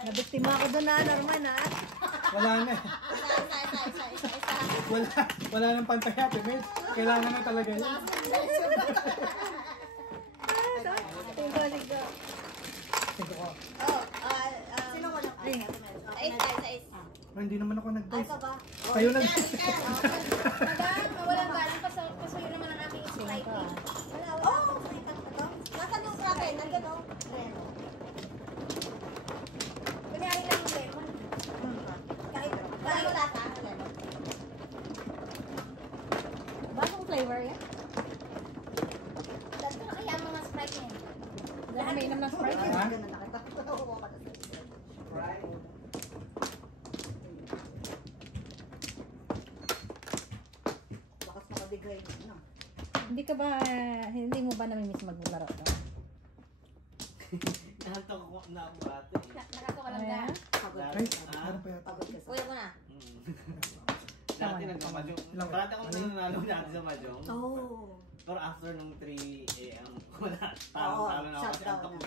Nabiktima ako doon na, Norman, ha? Wala na. Wala nang pantay-happy meal. Kailangan na talaga yun. Tingko ko. Sino ko lang? Ice. Hindi naman ako nag-dice. Ay, ka ba? Kayo nag Madam, mawalang galang. Pasuyo naman ang aking Sprite. Wala. Nasaan yung cracker? Nandiyan o. Kunyari lang yung lemon. Kahit wala ka. Bagong flavor yan? Dahil ko na kaya ang mga Sprite yan. Dahil may inom ng Sprite. Ha? Bakas makadegrade na. Hindi mo ba namimiss maglaro to? Nahantok ko na ako bata eh. Nakato ka lang Ayan. dyan. Ay, meron pa yata. Pagod ka sa. Kuya ko na. Dati nagmamajong. Parati ako nanalo dati sa majong. Oh. Pero after nung 3 AM, wala. Talo na ako kasi antok na.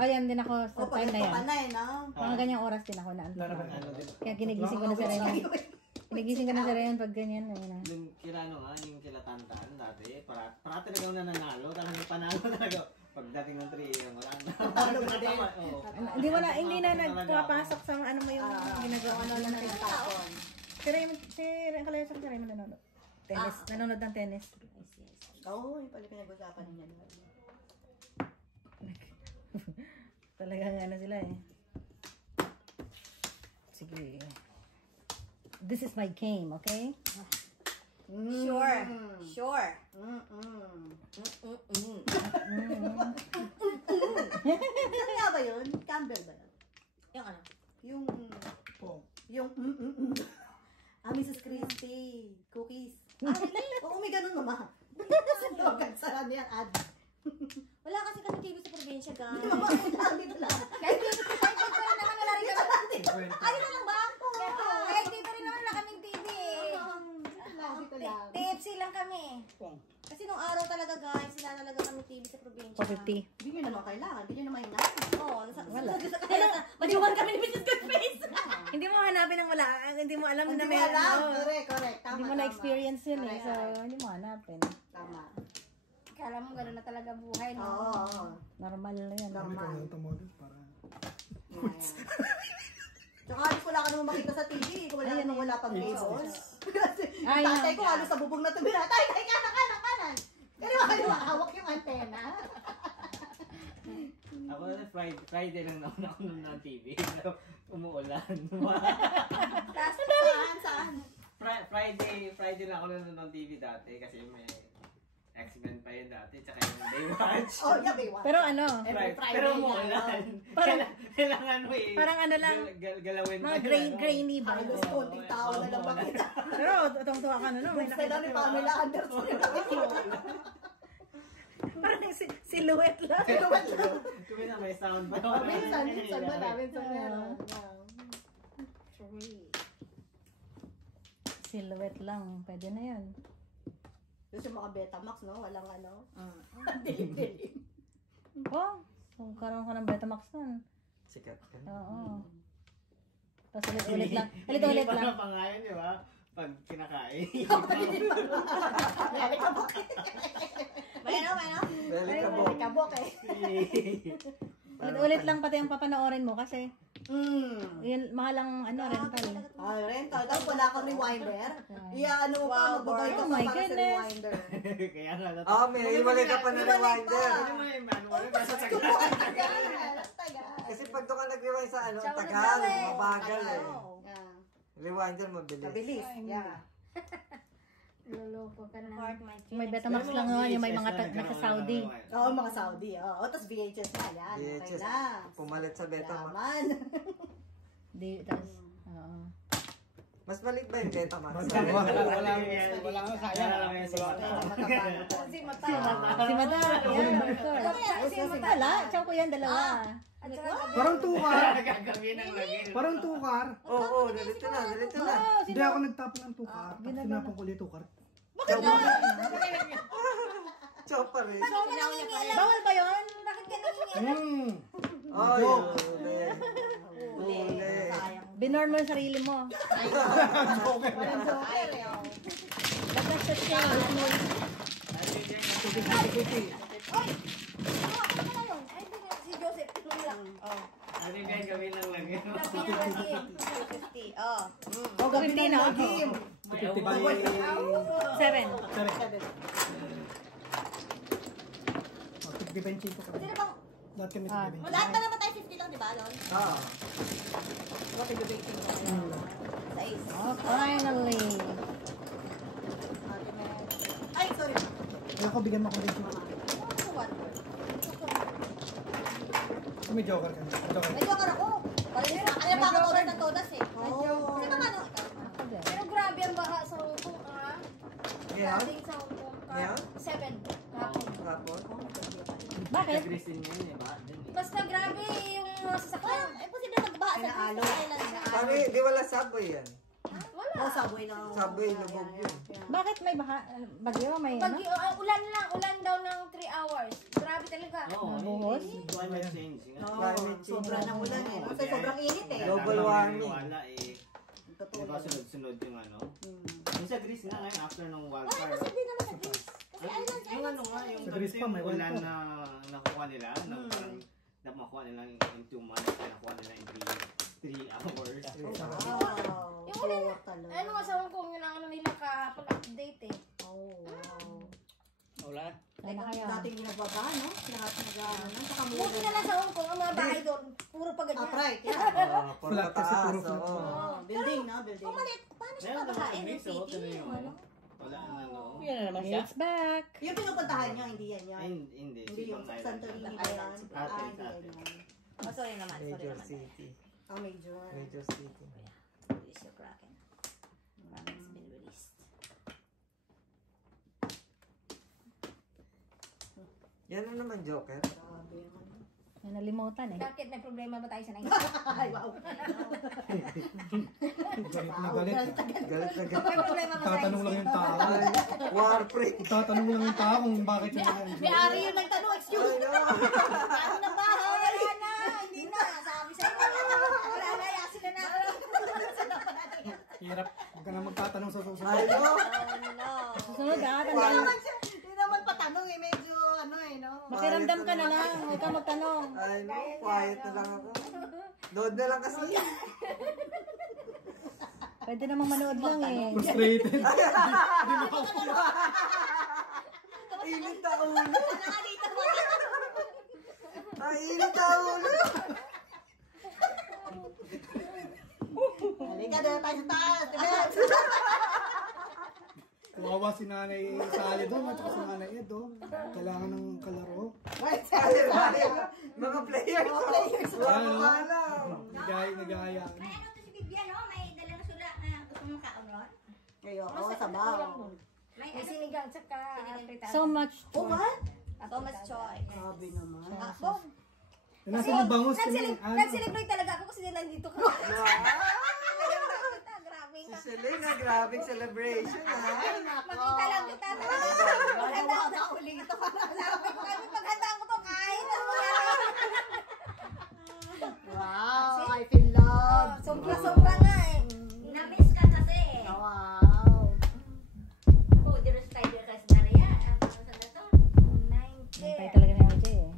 Ayan din ako sa time na yan. no? Mga ganyang oras din ako na antok. Ano din. Kaya ginigising ko na si Rayon. Ginigising ko na si Rayon pag ganyan. Ayun na. Yung kila ano nga, yung kila Tantan dati, parati talaga ako nananalo. Talagang panalo talaga. Pagdating ng 3 AM, wala na. Talo na din. Hindi na nagpapasok sa ano mo yung ginagawa. Ano na nagtatapon. Si Raymond, kalayo sa Raymond nanonood. Tennis, nanonood ng tennis. Oo, yung pala pinag-usapan niya. Talagang ano sila eh. Sige. This is my game, okay? Sure. Saan nga ba yun? Campbell ba yun? Yung ano? Yung Mrs. Christie. Cookies. Oo, may ganun naman. Saan yan, ad? Wala kasi kami TV sa probinsya, guys. Dito lang. Kahit dito rin naman wala rin kami. Ayun na lang ba? Kahit dito rin naman wala kaming TV. TFC lang kami. Kasi nung araw talaga, guys, sila talaga kami TV sa probinsya. 450. Hindi nyo naman kailangan. Hindi nyo naman hinahanap. Oo. Wala. Madiwan kami ni Mrs. Space. Hindi mo hanapin ng wala. Hindi mo alam na Hindi may mo alam. Correct. Tama. Hindi mo na-experience yun eh. So, hindi mo hanapin. Tama. Kala mo gano'n na talaga buhay, no? Oo. Normal na yan. Kami ka ng tumodot para... Tsaka halos wala ka naman makita sa TV. Wala pang cables. Kasi tatay ko halos sa bubong na tumira. Tay, kanan. Kaliwa, hawak yung antena. Ako na Friday lang nauna ako ng TV. Umuulan. Saan? Friday lang ako nanonood ng TV dati kasi may X-Men pa yun dati, tsaka yung Baywatch. Oh, yeah, Baywatch. Pero ano? Friday Pero umuulan. Kailangan mo eh. Parang ano lang. Galawin Mga grainy ba? Halos konting tao na lang makita. Pero tungtuwa ka na no. May Gusto lang ni Pamela Anderson. Parang silhouette lang. Kumi na may sound pa. Minsan meron. Silhouette lang. Pwede na yan. Yung mga Betamax, no? Walang ano. Dilim-dilim. Oh, kung karoon ka ng Betamax nun. Sikat ka. Oo. Tapos ulit-ulit lang. Ulit-ulit lang. Hindi pa pangalan, di ba? Pag kinakain. May kabok eh. Ulit-ulit lang pati ang papanoorin mo kasi yun, mahalang rental. Rental. Tapos wala kang rewinder. Ano pa, magbabay ka pa para sa rewinder. Kaya nga. May iwalay ka pa na rewinder. Hindi mo yung manual. Nasa tagal. Kasi pag doon ka nag-rewind sa tagal, mabagal eh. Rewinder mabilis. Mabilis. Yeah. Luloko ka na. May Betamax lang naman yung may mga naka-Saudi. Oo, mga Saudi. Oo, tapos VHS na yan. Okay VHS. na. Pumalit sa Betamax. Yaman. Tapos, oo. Mas maliit ba yung Betamax? Wala nga sayang. Si Mata. Si Mata. Yan, of course. Si Mata. Wala, chow ko yan, dalawa. Parang tukar. Gagawin ang lagin. Parang tukar. Oo, nalito na. Hindi ako nagtapon ng tukar. Sinapon ko ulit tukar. Bakit ba? Chow pa rin. Bawal ba yun? Bakit ka nangingialam? Oh, yun. Binorm mo yung sarili mo. Walang joker eh. Dapat sa siya. Si Joseph. Ano yung guys, gawin lang lang yun. O, gawin din na. 50 by 7. 50 by 5 ka. Sino bang, Lahat kami 50 by lahat pa naman tayo 50 lang, di ba, Lon? Oo. What are you baking ko ngayon? Sais. Oh, finally. Ay, sorry. Kaya ko bigyan mo ako ng What? May joker ka. Joker. May joker ako. Alam pa ako order ng todas eh. Oh. Sino ba ano? Pero grabe ang baha sa Hong Kong, Yeah? Grabe sa Hong Kong. Yeah? 7. Hapon. Tapos? Bakit? Sa Greece din yun eh, ba? Din eh. Basta grabe yung mga sasakyan. Ay, posible magbaha sa Island. Paano di wala subway yan? Wala. Oh, subway na. Subway, lubog yun. Bakit may bagyo? May ano? Bagyo, ulan lang. Ulan daw ng 3 hours. Grabe talaga. Oo, Buhos? climate change. nga. Climate change. Sobra ng ulan eh. Kasi sobrang init eh. Global warming. Wala eh. Totoo. Diba sunod-sunod yung ano? Yung sa Greece nga ngayon, after nung Ay, wildfire. posible naman sa Greece. Kasi island, Yung ano nga, yung Sa Greece pa, may ulan wildfire. na nakuha nila, na parang nakuha nila in 2 months, nakuha nila in 3 hours. Wow. Yung ulan, Power talaga. ano nga sa Hong Kong, yun ang ano nila kahapon update eh. Oh, wow. Wala. Ano kaya? Dating ginagawa, no? Lahat nag-ano, saka Buti na lang sa Hong Kong, ang mga bahay doon, puro pa ganyan. Upright, yeah. Puro Flat kasi taas, puro flat. oo. Oh, building, no? Building. Kung maliit, paano siya Meron naman babahain sa ng Greece, oh, city? pero yung Ano? wala na ano. It's back. Yung pinupuntahan nyo, hindi yan yan. Ay, hindi. Hindi yung Ibang island. Santorini ba yan? Athens, hindi yan Athens. yan. Oh, sorry naman. Major city. Oh, major. Major city. Release your Kraken. Kraken's been released. Yan na naman, Joker. Grabe yung ano. May nalimutan eh. Bakit may problema ba tayo sa nangyayon? Ay, wow. Galit na galit. Galit na May galit. problema ba sa Tatanong lang yung tao. Ay, war freak. Tatanong lang yung tao kung bakit siya May ari yung nagtanong, excuse Ay, me. no. Ano ng bahay? Wala na, hindi na. Sabi sa inyo, wala na, yasin na natin. Hirap. Huwag ka na magtatanong sa Ay, susunod. no. Susunod ah, Hindi tandaan. naman siya, hindi naman patanong eh, medyo ano eh, no? Makiramdam ka na lang. Huwag ka magtanong. Ay, no. Quiet na lang ako. Load na lang kasi. Pwede namang manood lang eh. Frustrated. Init na ulo. Nakalita mo. Ay, init na ulo. Halika na tayo sa taas. Kawawa si Nanay Sally doon at saka si Nanay Ed. Oh. Kailangan ng kalaro. Ay, mga players. Mga players. Ano? Alam. Nagaya. May ano to si Bibian, no? May dala na sula. Gusto mong kaon ron? Ngayon, oh, sabaw. May sinigang tsaka fritada. So much. Oh, what? Thomas choice. Grabe naman. Nasa ng bangus kami. Nag-celebrate talaga ako kasi nandito ka. Grabe Si ka. Selena, grabing celebration, ha? Makita lang kita. Paghanda ko na uli ito. Paghandaan ko to, kain. Wow, I feel love. Sobra-sobra nga eh. Namiss ka kasi eh. Wow. Oh, diros tayo kasi Daria. Ang sa dato. 90. Tayo talaga ni LJ eh.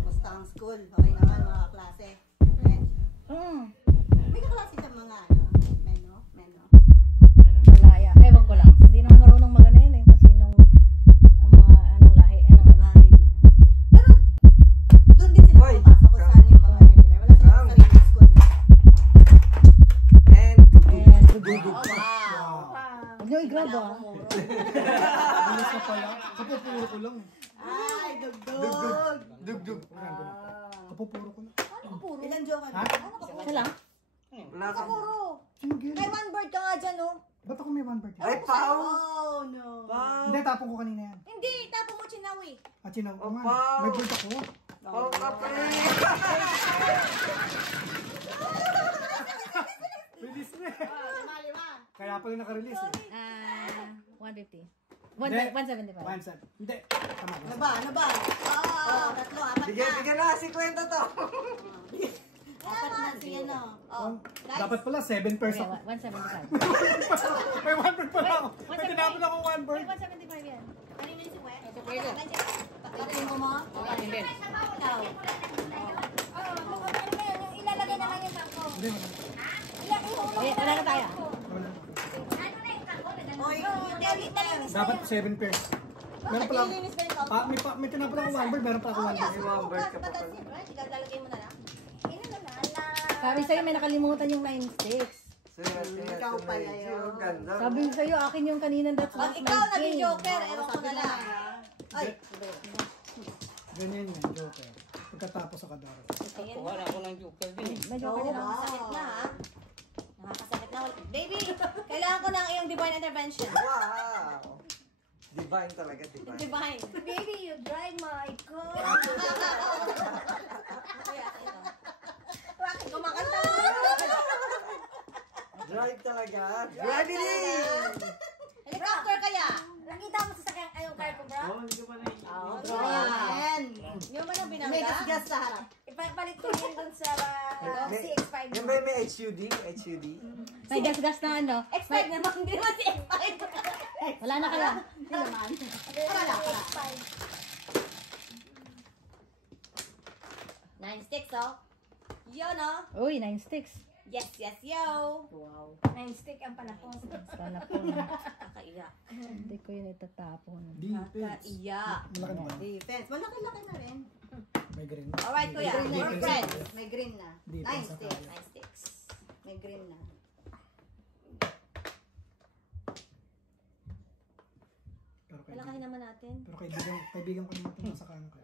Basta ang school. Okay naman mga kaklase. May kaklase sa mga ano, meno. Malaya. Ewan ko lang. Hindi naman marunong magana yun eh. Kung sinong ang mga anong lahi. Anong Ay. Pero, doon din sila Hoy, papasok kung saan yung mga regular. Wala silang sarili school. And, Dudug. Wow. Huwag niyo i-grab ah. Bilis na pala. Kapupuro ko lang. Ay, dugdug. dugdug. Kapupuro ko lang. Ilan joke Ha? Isa lang? Wala ka. Puro. Sino gila? May one bird ka nga dyan, oh. Ba't ako may one bird? Ay, pao. Oh, no. Pao. Hindi, tapong ko kanina yan. Hindi, tapo mo chinawi. At sinaw ko nga. Pao. May bird ako. Pao ka pa Release na eh. Lima. Kaya pala naka-release eh. 150. Hindi. 175. Mansan. Hindi. Tama. Ano ba? Oo, tatlo, apat na. Bigyan na, 50 to. Apat na ano. Oh, guys. Dapat pala 7 pairs Okay, ako. 175. May 1 bird pala ako. May 175. tinapon ako 1 bird. 175 yan. Kanina yung si Pwet? Ito, pwede. Tatiin mo mo? Hindi. Ikaw. Ilalagay na lang yung sako. Hindi, Okay, wala na tayo. wala. Oy, yung Dapat 7 pairs. Meron pala. Ililinis ba yung top? May tinapon ako 1 bird. Meron pa ako 1 bird. May one bird ka pa Bukas, pala. right? Ilalagay mo na lang. Sabi sa'yo, may nakalimutan yung 9 sticks. Ikaw pala yun. Ganda. Sabi ko sa'yo, akin yung kanina, that's Pag not ikaw my naging game. joker, ewan ko na lang. Ay, Ganyan yan, joker. Pagkatapos sa kadaro. Wala ko ng joker din. May oo, joker na. nakakasakit na ha. Nakakasakit na. Baby, kailangan ko ng iyong divine intervention. Wow! Divine talaga, divine. Divine. Baby, you drive my car. Bakit kumakanta? Drive talaga. Gravity! Helicopter kaya? Nakita mo sa sakyan yung car ko, bro? Oo, hindi ko pa na Oo, yan. Yung man ang binangga? May gas sa harap. Ipapalit ko yun dun sa CX-5. Yan ba yung may HUD? HUD? May gas-gas na ano. X5 naman, hindi naman si X5. Wala na kaya. Hindi naman. Wala. 9 sticks, oh. Yun, oh. Uy, 9 sticks. Yes, yes, yo. Wow. 9 stick ang panahon. Sana po na. Kakaiyak. Hindi ko yun itatapon. Defense. Kakaiyak. Malaki naman. Defense. Malaki-laki na rin. May green. Alright, kuya. Defense. More friends. May green na. Defense 9 na sticks. tayo. 9 sticks. May green na. Pero Malaki naman natin. Pero kaibigan ko naman itong nasa kanan ko.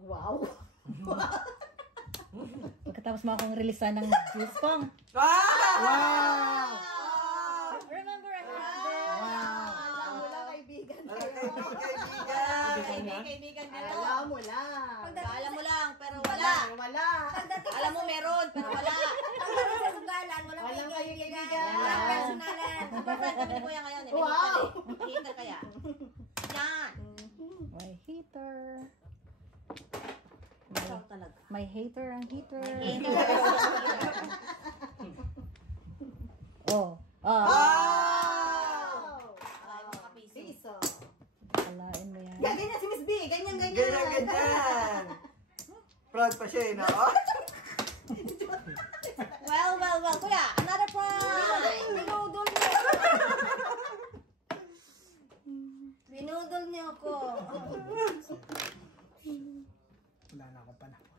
Wow. Pagkatapos mo akong releasean ng juice pong. Wow! Remember, Alam mo lang, kaibigan. Kaibigan ka to. Alam mo lang. Alam mo lang, pero wala. Wala. Alam mo meron, pero wala. Pagdating sa sugalan, walang kaibigan. Walang personalan. Super friend kami ni Kuya ngayon. Wow. Hater kaya. Yan. My hater. Ikaw talaga. My hater ang hater. Hater. Oh. Wow! Ay, mga piso. Kalain mo yan. Ganyan si Miss B. Ganyan. Ganyan! Proud pa siya, no? Well. Kuya, another prize. Binudol niyo. Binudol niyo ako. Wala na akong panahon.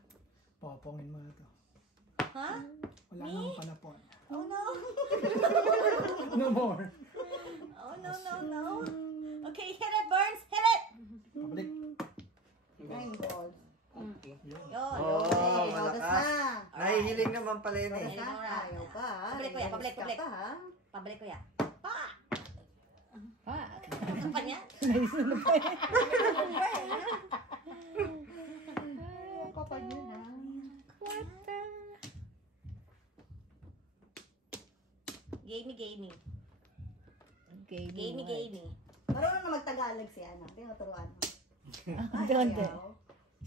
Popongin mo na to. Ha? Wala na akong panahon. Oh no. No more. Oh no. Okay, hit it, Burns. Hit it. Pabalik. 9 balls. Yun. Yun. Oh, malakas. Nahihiling naman pala yun eh. Ayaw pa. Pabalik kuya, pabalik. Pabalik kuya. Pa! Ano pa niya? Naisunod pa yan. Kapag yun ha. What the? Gamey. Gamey. Gamey. Marunong na magtagalog si Ana. Tinuturuan mo. Donde?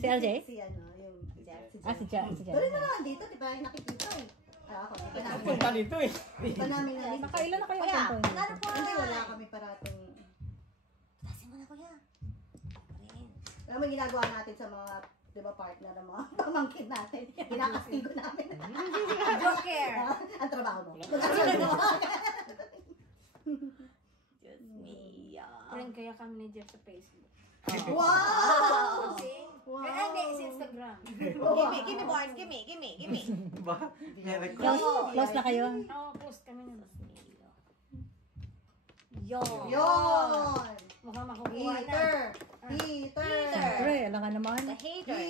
Si LJ? Si ano, yung Jeff. Ah, si Jeff. Tuloy mo naman dito, di ba? Nakikita eh. Ako, di ba namin? Punta dito eh. Di ba namin na Nakailan na kayo Kuya, ang point? another point. Hindi, wala kami parating. Tasin mo na, kuya. Rin. Alam mo, ginagawa natin sa mga, di ba, partner ng mga pamangkin natin. Kinakastigo namin. Joker. Ang trabaho mo. Diyos mia. Friend kaya kami ni Jeff sa Facebook. Wow! Wow. Hindi, sa Instagram. Gimme, boys. Gimme. Ba? May Close na kayo? Oo, post kami na. Yon! Mukhang makukuha na. Heater! Siyempre, alam nga naman. The hater!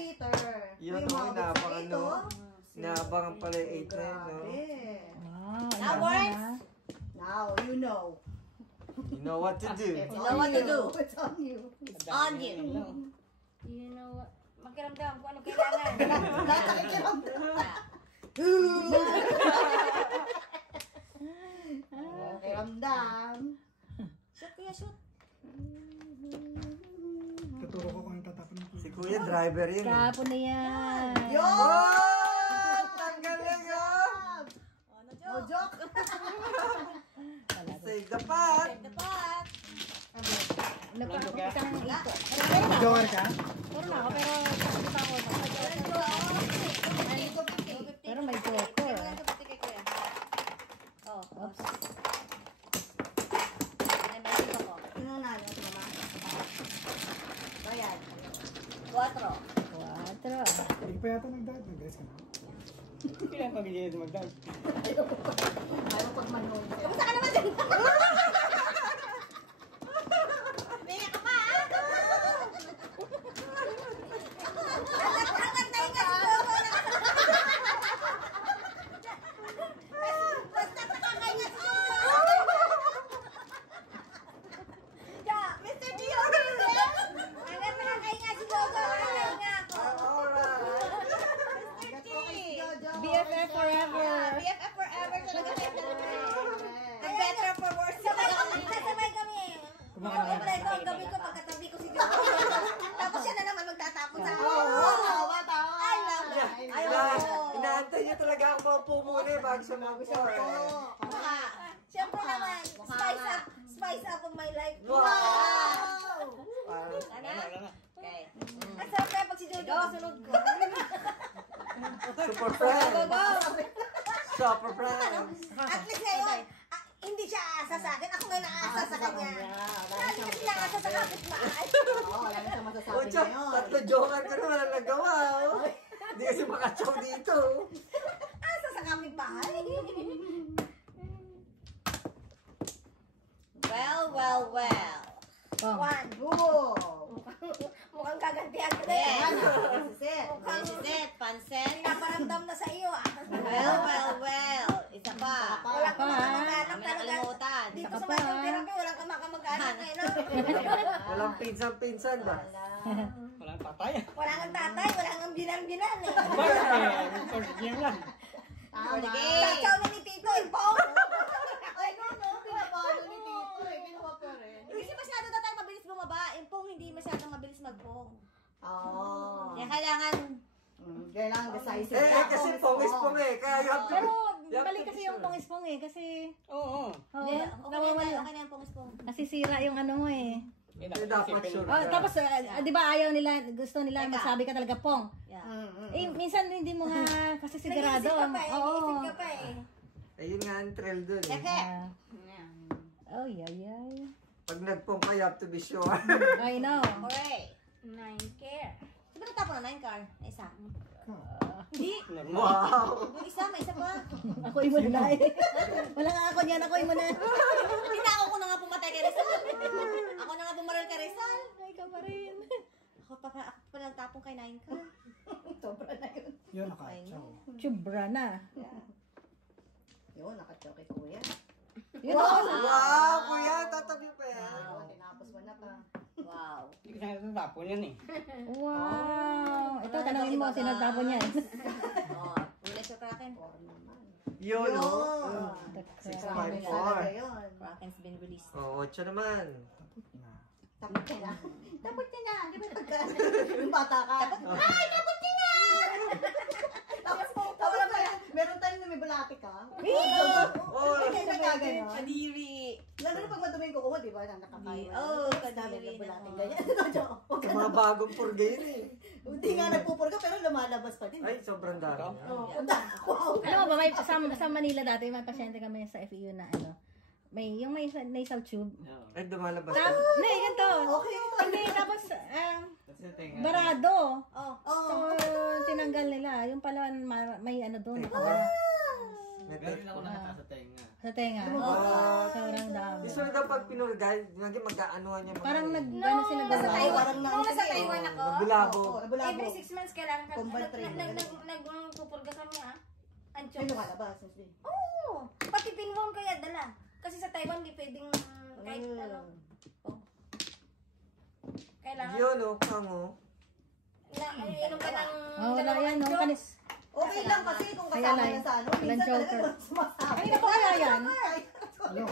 Yun, May oh, mga inabang gusto ano. ito. Inabangan pala yung 8 na yun, no? Grabe. Wow, Now, alam boys. na. Now, you know. You know what to do. You know what to do. It's on you. It's On you. You know what? Magkaramdam kung ano kailangan. Lahat nakikiramdam. Nakikiramdam. Shoot, kuya, shoot. Tuturo ko kung yung tatapon ng Si Kuya driver yun eh. Kahapon na yan. Yo! Oh! Tanggal na yun! Joker ka? Puro na ako, pero nakakita ako. Pero may joker. Oops. Sino nalo? Si mama? O yan. 4. 4. Hindi pa yata nag-dive. Nag-dress ka na. Kaya pag-iinit mag-dive. Ayaw pag manong. Kamusta ka naman din? Binga ka pa, ha? Angat na ingat si Jojo. Basta nakakaingat si Jojo. Mr. Gio, hanggang nakakaingat si Jojo, nakakaingat ako. Mr. G. BFF forever. BFF forever talaga kayo talaga. The better for worse. Sasabay kami. Kompleto ang gabi ko pagkatabi ko si Jojo. Tapos siya na naman magtatapon sa akin. Tawa. I love that. Inaantay niya talaga ako maupo muna bago siya maupo. Siyempre naman, spice up of my life. Wow! Okay. Ang sarap kaya pag si Jojo kasunod ko. Super friends! Super friends! At least ngayon, hindi siya aasa sa akin. Ako nga naasa sa kanya. Lagi kasi naasa sa kapitbahay. Wala na siya masasabi Ocha, ngayon. 3 joker ka na walang nagawa. Hindi kasi makachow dito. Asa sa kapitbahay. Well. Oh. 1. Go! Mukhang gagantihan ko na yan. This is it. Pansin. Pinaparamdam na sa iyo ah. Well. Isa pa. Walang kamag-anak Kami talaga. nakalimutan. Dito sa mga therapy, walang kamag-anak eh, no? Walang pinsan-pinsan ba? Walang patay. Wala kang tatay, wala kang binan-binan eh. First game lang. Sasaw na ni Tito, Pong. Ay, no, pinapalo ni Tito eh. Ginawa pa rin. Kasi masyado na tayo mabilis bumaba. Yung Pong hindi masyadong mabilis mag-Pong. Oo. Kaya kailangan... Kailangan decisive. Kasi pongis-pong eh. Kaya you have to... Pero you have balik to kasi be yung sure. pong-ispong eh. Kasi, Oo. Hindi, nawawala. okay na yung Pong. Kasi sira yung ano mo eh. Hindi dapat sure. Oh, tapos, di ba ayaw nila, gusto nila magsabi ka talaga pong. Yeah. Eh, minsan hindi mo nga kasi sigurado. Nag-iisip ka pa eh. Oo. Nag-iisip ka pa eh. Ayun nga ang trail dun eh. Ah. Oh, yay. Pag nagpong ka, you have to be sure. I know. Okay. 9 care. Sabi natapon na 9 car? Na isa. Hindi. Wow! Yung isa, may isa pa. Ako mo na eh. Wala nga ako niyan, ako mo na. Tinako ko na nga pumatay kay Rizal. Ako na nga bumaril kay Rizal. Ay, ka pa rin. Ako pa lang tapong kay 9 car. Sobra na yun. Yun, nakachaw. Chubra na. Yun, nakachoke kuya. Yun Wow! Kuya, tatabi pa yan. Tinapos mo na pa. Wow. Hindi ko sana natapon yan eh. Wow. Ito, tanongin mo, sino tapon yan? Oh, ulit sa Kraken. Yun, no? Grabe 654. talaga yun. Kraken's been released. Oo, 8 naman. Tapos niya na. Tapos niya na. Di ba pagka yung bata ka? Ay, tapos niya na! Tapos wala pa yan. Meron tayo na may bulati ka. Oh, Hindi ka nagaganon. Kadiri. Lalo na pag madumi ko kuha, di ba? Nakakain. Oh, Dami kadiri na na. bulati ganyan. Huwag ka mga na. bagong purga yun eh. Hindi nga nagpupurga pero lumalabas pa din. Ay, sobrang dami. Oh, wow. Alam mo ba, may, sa Manila dati, may pasyente kami sa FEU na ano, may nasal tube. Ay, dumalabas Tapos, ka. hindi, ganito. Okay. Hindi, tapos, Kasi tenga. barado. Oh, So, tinanggal nila. Yung pala, may ano doon. Meron ako nakita sa tenga. Sa tenga. Wow. Sobrang dami. Usually daw pag pinurgay, mag-aanohan niya mga... Parang ano sila Nasa gano'n. Taiwan. Parang Nung nasa Taiwan ako. Nagbulabo. Oo, nabulabo. Every 6 months kailangan ka. Combined training. Nagpupurga kami ah. Ay, Anchos. lumalabas. Oo. Pati pinhorn kaya dala. Kasi sa Taiwan di pwedeng kahit ano. Oh. Kailangan. Yun, oh, kango. Inom ka ng Oh, wala yan, no? anchos. Panis. Okay lang kasi kung Kaya kasama lang. na sa ano. Walang Minsan talaga joker. walang sumasabi. Ay, naku, kaya yan. Alam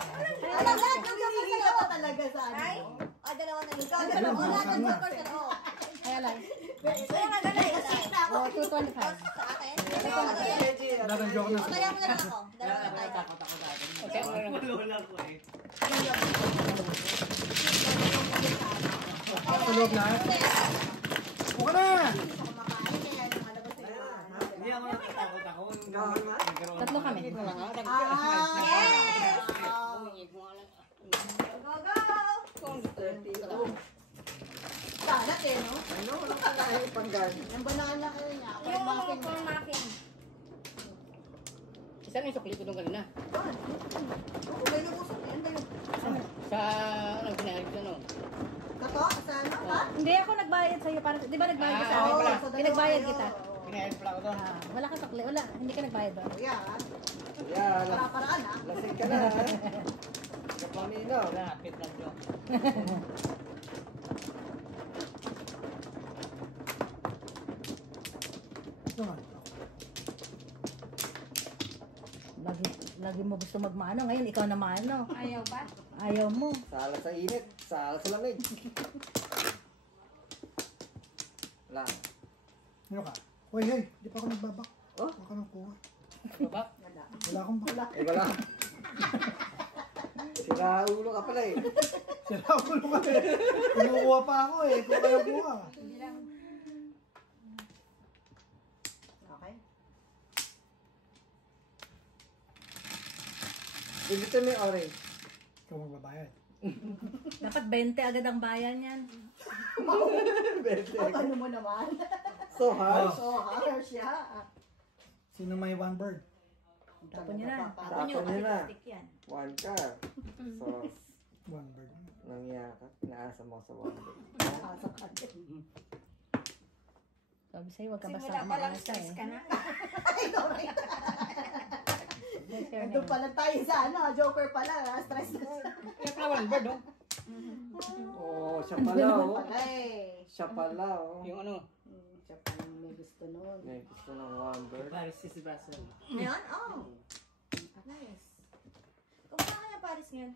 lahat ng joker ka pa talaga sa ano. Ay? Dalawa na yun. Alam mo, Lahat ng alam mo. jokers na to. Kaya lang. Kaya nga ganun. Kasi na ako. Oh, 225. Sa akin. Dagang joke na. Kaya mo na lang ako. Dalawa na tayo. Takot ako dati. Wala ko eh. loob lahat. Buka na! Hindi ako natatakot ako. Tatlo kami. Yes! Go, go! Salat eh, no? Ano? Walang kalahin panggan. Yung banana kayo niya. Yung mga pamakin. Saan yung sukli ko doon kanina? Oo, may nabusok. Yan ba yun? Sa, ano, pinahalig ko, no? Kato? Sa ano ka? Hindi ako nagbayad sa'yo. Para, di ba nagbayad ka sa Ah, akin? oo, so Pinagbayad dalawa kita. kayo. Pinahalig pala ko doon. Wala ka sakli. Wala. Hindi ka nagbayad ba? Kuya, Yeah, para-paraan ha. lasing ka na ha. Kapamino. Wala, pit na doon. Ito nga. Lagi mo gusto magmano. Ngayon, ikaw na mano. Ayaw ba? Ayaw mo. Sala sa init, sala sa lamig. Wala. Ano ka? Hoy, hey, di pa ako nagbabak. Oh? Huwag ka nang kuha. Baba? Wala akong bak. Eh wala. Sira ulo ka pala eh. Sira ulo ka eh. Kumukuha pa ako eh. Kung kaya kuha. Okay. Dito may orange. Ikaw magbabayad. Dapat 20 agad ang bayan yan. At ano mo naman? So harsh. So, harsh siya. Sino may one bird? Tapon niyo na. Tapon niyo na. Stick yan. One ka. So, One bird. nangyakap. Naasa mo sa one. Sabi sa'yo, huwag ka basta Simula pa lang umaasa stress eh. ka na. Ay, sorry. Nandun pala tayo sa ano, Joker pala. Stress na siya. Kaya pala walang bird, oh. Oh, siya pala oh. Pala eh. Siya pala oh. Yung ano, Siya pala may gusto nun. May gusto ng one bird. Paris si Basel. Ngayon? Oh. Nice. Kumuha ka ng Paris ngayon.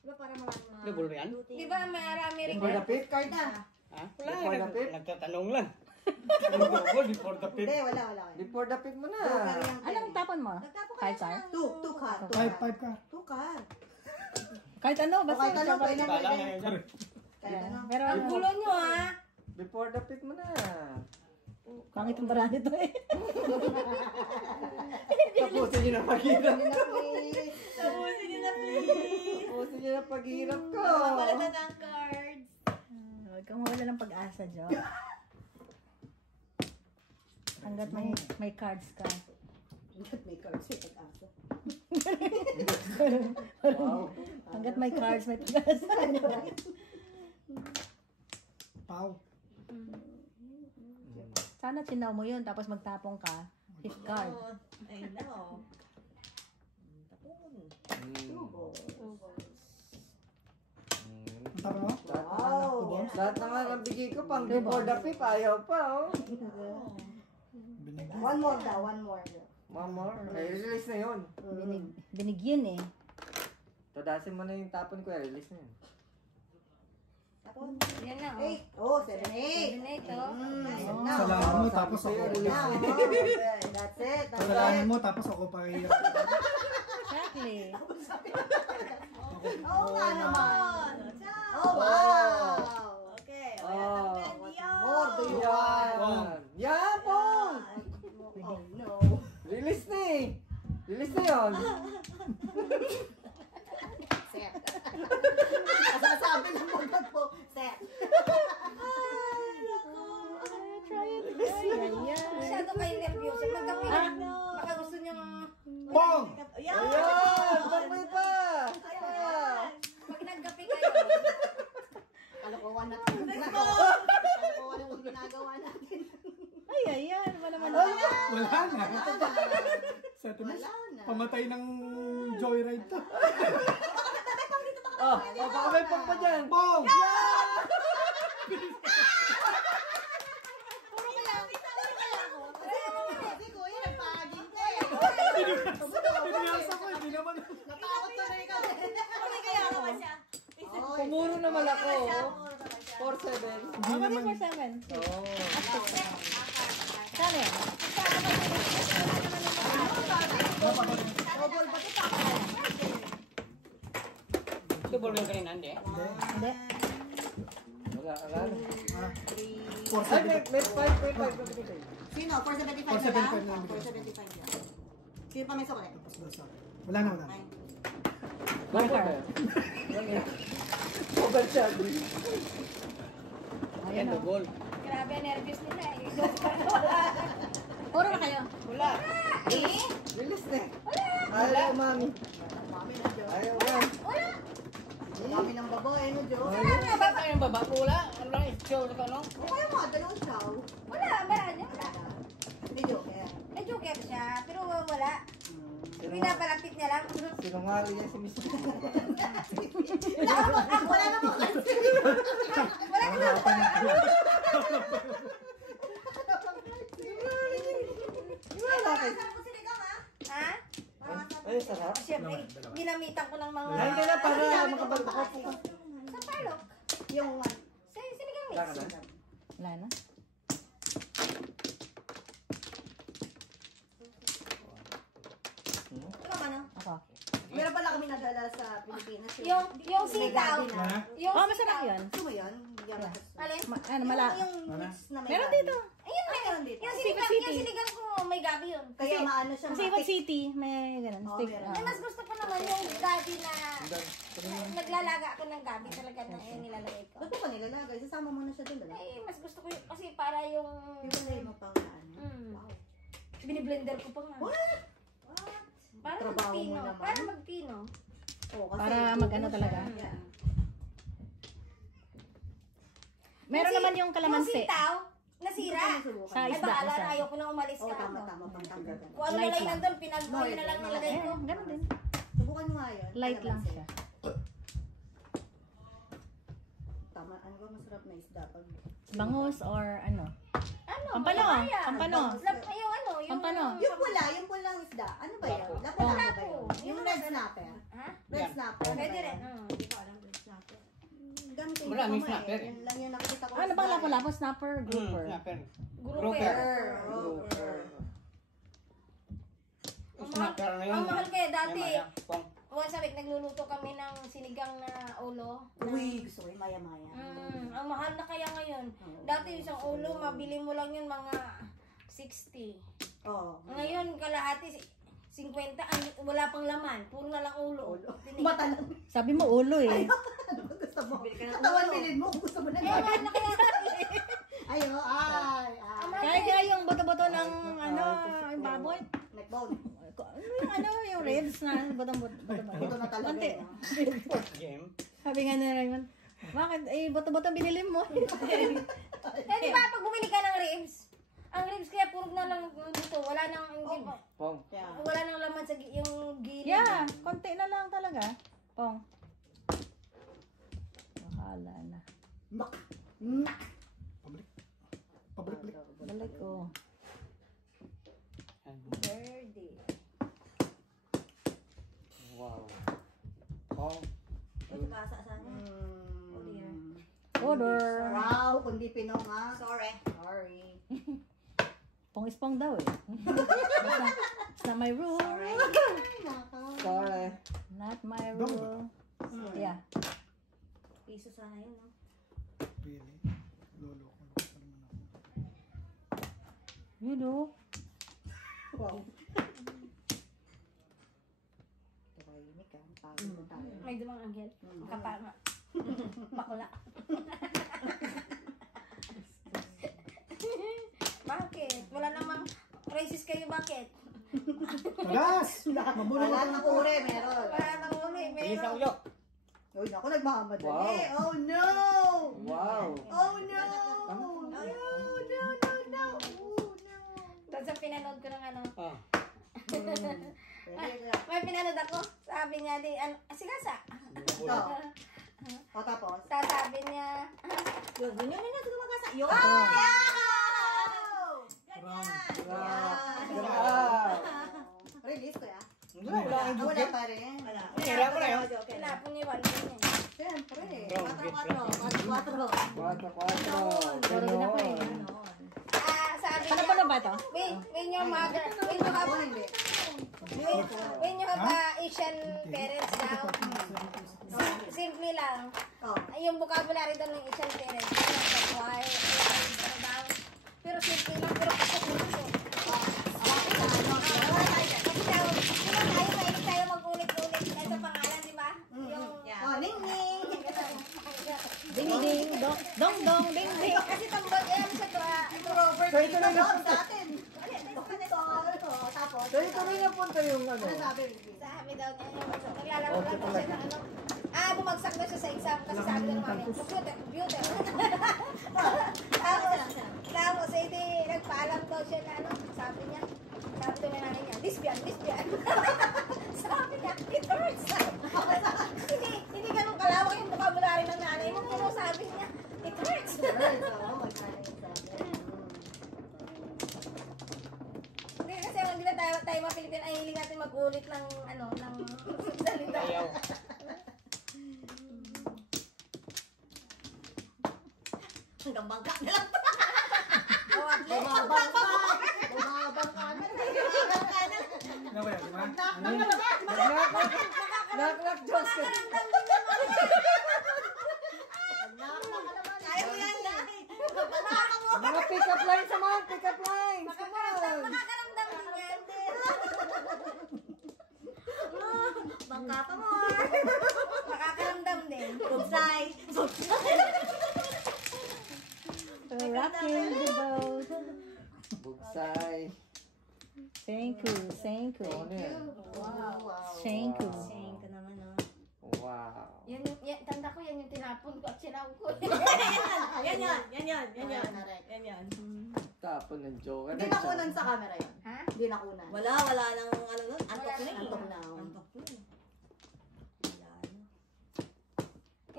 Diba para marami mga... Double ba yan? Di ba marami rin For the pit? Card na. Ha? Before the pit? Nagtatanong lang. Double before the pit. Hindi, wala, wala. Before the pit mo na. Joker yan. Anong tapon mo? Nagtapo ka Kahit na saan? siya. Two card. Five ka. Two card. Kahit ano, basta Kahit ano, pwede na Bala pwede. ngayon dyan. Kahit ano. Pero Ang gulo nyo ha. Before the pit mo na. pangit ang bara nito eh. Tapusin niyo na paghirap Hindi ko. na please. Tapusin nyo na please. Tapusin niyo na paghirap ko. Mapalitan ng cards. Huwag kang mawala ng pag-asa, Jo. Hanggat may cards ka. Hanggat may cards yung pag-asa. Wow. Hanggat may cards, may pag-asa. Pau. Sana chinaw mo yun, tapos magtapong ka. Fifth card. Oh, I know. Tapon. Ang tapon mo? Wow. Lahat na nga ng bigay ko pang before the pit, ayaw pa oh. Binigyan. One more daw, one more. Mama, ay release na yun. Binigyan eh. Tadasin mo na yung tapon ko, release na yun. Tapon. Yan na oh. 8. Oh, 7, 8. 7-8 oh. Salamin mo tapos ako. That's it. Salamin mo tapos ako pa iyak. Exactly. Oo nga naman. Ciao. Oh, wow. Okay. Oh. More do you want? Yan! Yan, Pong! Oh, no. Release na eh! Release na yun! Set. Sasabi ng mga po, set. Masyado kayo nervyoso. Magkape. Baka gusto niyong... Pong! Ayan! Ayan! Bakit pa! Ayan! Pag nagkape kayo. Kalokohan natin yung ginagawa. Kalokohan yung ginagawa natin. Ay, ayan. Wala naman. Wala na. Sa tumis, Wala na. pamatay ng joyride to. Oh, baka may pang pa dyan! Pong! Kasi kuya, nagpagin ka eh. Piniyasa ko, hindi naman. Natakot tuloy ka. Kami kaya naman siya. Pumuro naman ako. Puro naman siya. 4-7. Hindi naman. 4-7. Oh. Saan eh? Double ba ito? Double yung kanina, hindi? Hindi. Wala. Sino? 475 na 475 lang? na lang. 475 lang. Sino pa may sukulit? Wala na, wala na. Ayan, double. Grabe, nervous nila eh. Puro na kayo. Eh? Bilis na. Ayaw, mami. Mami na, Jo. Ayaw, mami. Mami ng babae, no, Jo? Bakit kayo yung baba? Wala. Ano lang, show na ka, no? O kaya mga dalawang chow. Wala, marami. Wala. May joker. May joker siya, pero wala. Pinapalapit niya lang. Sinungaling niya si Miss. Wala naman kasi. Wala naman. Wala kayo. Saan mo sinigang, ha? Ha? Ay, sarap. Siyempre, ginamitan ko ng mga... Kain ka na para makabalik ako. Sa palok. Yung Sinigang mix. Wala ka na? Wala na. ito naman, no? Ako. Meron pala kami nadala sa Pilipinas. Yung sitaw. Yung Oh, masarap yun. Gusto mo yun? Yeah. Alin? Ano, mala. Yung mix na may Meron gabi. dito. Ayun, Meron dito. Yung Sibat sinigang, City. yung sinigang ko, may gabi yun. Kaya maano siya. Sa Iwan City, may ganun. Oh, Stick. meron. Ay, mas gusto ko naman yung gabi na naglalaga ako ng gabi talaga na nilalagay ko. Ba't mo pa nilalagay? Sasama mo na siya dun, dala? Ay, mas gusto ko yun kasi para yung... Yung nalay mo pang ano. Mm. Biniblender ko pa nga. What? Para Trabaho mo magpino. naman. Para magpino. Oh, kasi Para tubo mag-ano siya. talaga. Yeah. Meron naman yung kalamansi. Yung sitaw, nasira. Sinusubukan. Sa Ay, isda, bahala isa. na. Ayaw ko na umalis Oh, ka. tama, ano. tama. Pangtanggal. Kung ano Light nalagay lang. nandun, pinagboy na lang nilagay ko. Ganun din. Subukan mo nga yun. Light lang Kalamansi. siya. Tama. Ano ba masarap na isda pag... Bangus or ano? Ano? Pampano, Mamaya. pampano. Yung ano, yung... Pampano. Yung pulang isda. Ano ba yan? Lapo. Lapo-lapo ba Lapo. yun? Yung red snapper. Ha? Red Yan. snapper. Pwede ba rin. yan? Hindi ko alam red snapper. Gamitin Wala, ko may nga snapper. Yun lang yung nakikita ko. Ano sa bang bahay. lapo-lapo? Snapper? Grouper? Snapper. Grouper. Grouper. Grouper. Snapper na yun. Ang mahal kaya dati. Maya-maya. Pong. Once a week, nagluluto kami ng sinigang na ulo. Uy, gusto ko yung maya-maya. Ang mahal na kaya ngayon. Dati isang ulo, mabili mo lang yun mga 60. Oo. Ngayon, kalahati 50, wala pang laman. Puro na lang ulo. Mata lang. Sabi mo ulo eh. Ano ba gusto mo? Katawan bilin mo. Gusto mo na Kaya mahal na kaya dati. Ayo, ay. Kaya yung buto-buto ng ano, yung baboy. Neckbone. Ano yung ribs na buto-buto. Ito na talaga. Konti. yun, Game. Sabi nga na Raymond, bakit eh buto-buto binili mo? Eh, di ba pag bumili ka ng ribs, ang ribs kaya puro na lang buto. Wala nang, hindi pa. Pong. Yeah. Wala nang laman sa yung gilid. Yeah, konti na lang talaga. Pong. Bahala na. Mak. Mak. Pabalik-balik. Balik ko. Birthday. Wow. Pong. Ito kasa sana. Order. Wow, kundi Pinong ha. Sorry. Sorry. Pong is pong daw eh. Basta, it's not my rule. Sorry. Not my rule. Yeah. Piso sana yun, no? Really? Lolo ko. You do. Wow. Tahimik ka. Pagod na tayo. May dumang anghel. Kapama. Bakula. Bakit? Wala namang racist kayo, bakit? Tagas! Mabulong Wala ako. nang uri, meron. Wala nang uli, Bilis meron. ang ulo. Uy, ako nagmamadali. Wow. Oh no! Wow. Oh no! No, no, no, no. Oh no. Tapos sa pinanood ko ng ano, Ah. Pwede. may pinanood ako, sabi niya di, ano, sigasa. Ito. O tapos? Sabi niya, Yun, ito magkasa. Yun! Oh. Release ko ya? Wala ang Wala joker. pa rin. Wala. Kaya ko na yun. tinapon niya wala niya. Siyempre. Brown, 4-4. 4-4. Puro din ako eh. Sabi Paano niya, ba to? when your mother, when you have, Ako hindi. when you have Asian parents now, simple lang. Oh. Yung vocabulary doon ng Asian parents, why, napunta yung ano? Ano sabi? Sabi daw niya, naglalaro lang daw siya ng ano. Bumagsak daw siya sa exam kasi sabi daw ng mami, computer. Tapos, hindi, nagpaalam daw siya na ano, sabi daw ng nanay niya, lesbian. Sabi niya, it hurts. Hindi ganun kalawak yung vocabulary ng nanay mo, pero sabi niya, it hurts. Hindi kasi hindi na tayo mga Pilipino ay hiling natin mag-ulit ng ano, ng salita. Hanggang bangka na lang. Bumabang ka na. Ano ba yan, di ba? Knock, jokes ka. Kaya mo yan, Nay. Mga pick-up lines naman, pick-up lines. Come on. Makakaramdam din yan. Bangka pa mo. Makakaramdam din. Bugsay. Rocking the boat. Bugsay. Thank you. Ano yan? Thank you. Sayang ka naman, no? Wow. Yan, tanda ko yan yung tinapon ko at sinawag ko. Yan. Tapon ng joke. Hindi nakunan sa camera yun. Ha? Hindi nakunan. Wala nang ano nun. Antok na eh. Antok na.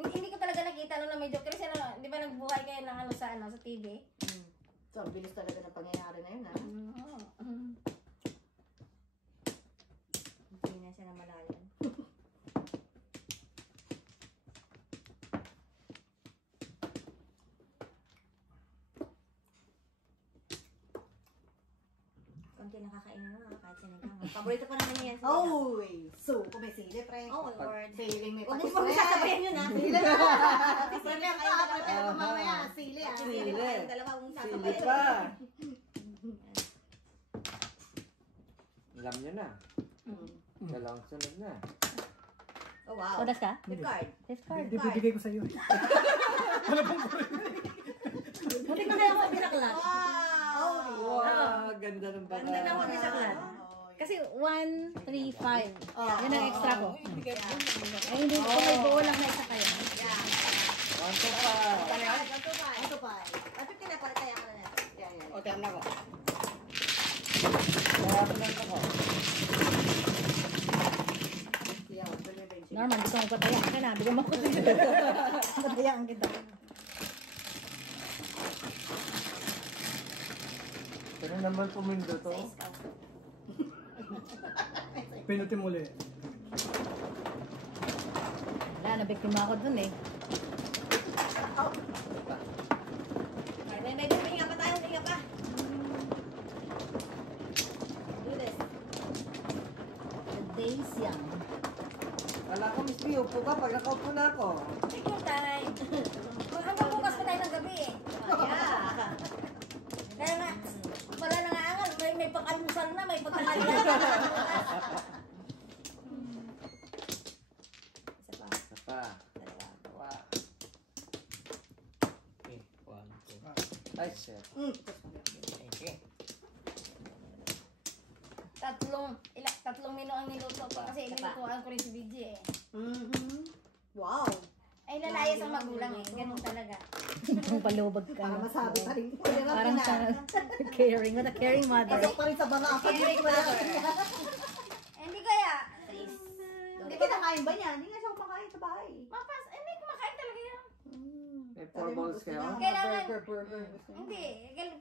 Hindi ko talaga nakita nung na may joke. Kasi ano, di ba nagbuhay kayo ng ano sa TV? So, ang bilis talaga ng pangyayari na yun, ha? Hindi na siya namalayan. Konti nakakainin mo kahit sinigang. Paborito pa namin yan. Oh, so, kung may sili, pre. Oh, Lord. Feeling may Huwag patis, mo pre. sasabayan yun, ha? Sili ka. Sili ka. Prepare ka mamaya. Sili, ha? Sili. Yung dalawa kong Sili sasabayan. pa. Alam nyo na. Dalawang sunod na. Oh, wow. Oras ka? With card. Gift card. Hindi, bibigay ko sa iyo. Buti ka kaya ako binaklat. Wow, ganda ng baka. Ganda na ako binaklat. Kasi 1, 3, 5. Yan ang extra ko. Ay, hindi ko may buo lang na isa kayo. 1 to 5. Ito pa. At ito pinapalit kaya ko na natin. Yan. O, tiyam na ko. Kaya pa lang ako. Norman, gusto mo patayaan ka na. Bigyan mo ko dito. Patayaan kita. Pero naman pumindo to. Pinutin muli. Wala, nabiktima ako dun eh. May hinga pa tayo, hinga pa. Do this. The day's young. Wala ko, Miss B, upo ka pag nakaupo na ako. Take your time. Hanggang bukas pa tayo ng gabi eh. Yeah. Kaya nga, wala na nga angal. May pang-almusal na, may pagkakalian. Isa pa. Isa pa. Dalawa. Wow. Okay, 1, 2. Ay, shit. Okay. Tatlong menu ang niluto ko kasi nilutuan ko rin si BJ eh. Wow. Ay, lalayas ang magulang eh. Ganun talaga. Ang palubag ka. Para no? masabi pa rin. Parang sa caring. What a caring mother. Pasok pa rin sa banga. Caring mother. Hindi kaya. Hindi kinakain ba niya? Hindi nga siya kumakain sa bahay. Hindi kumakain talaga yan. May 4 balls kayo? Kailangan, Burger. hindi.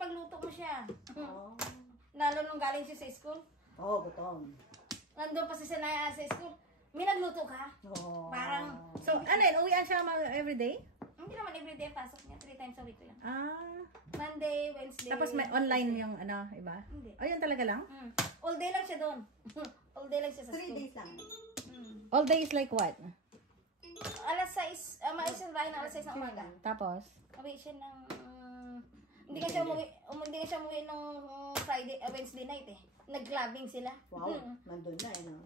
Pagluto mo siya. Oo. Lalo nung galing siya sa school. Oo, gutom. Nandun pa siya na sa school. May nagluto ka? Oo. Parang, So, ano yun? Uwian siya everyday? hindi naman everyday ang pasok niya. 3 times a week lang. Monday, Wednesday. Tapos may online yung ano, iba? Hindi. O, yun talaga lang? All day lang siya doon. All day lang siya sa 3 school. days lang. All day is like what? Alas 6, maalis siya ng alas 6 ng umaga. Tapos? Uwi siya ng... hindi ka siya umuwi nung Friday, Wednesday night eh. Nag-clubbing sila. Wow. Nandun na eh, no?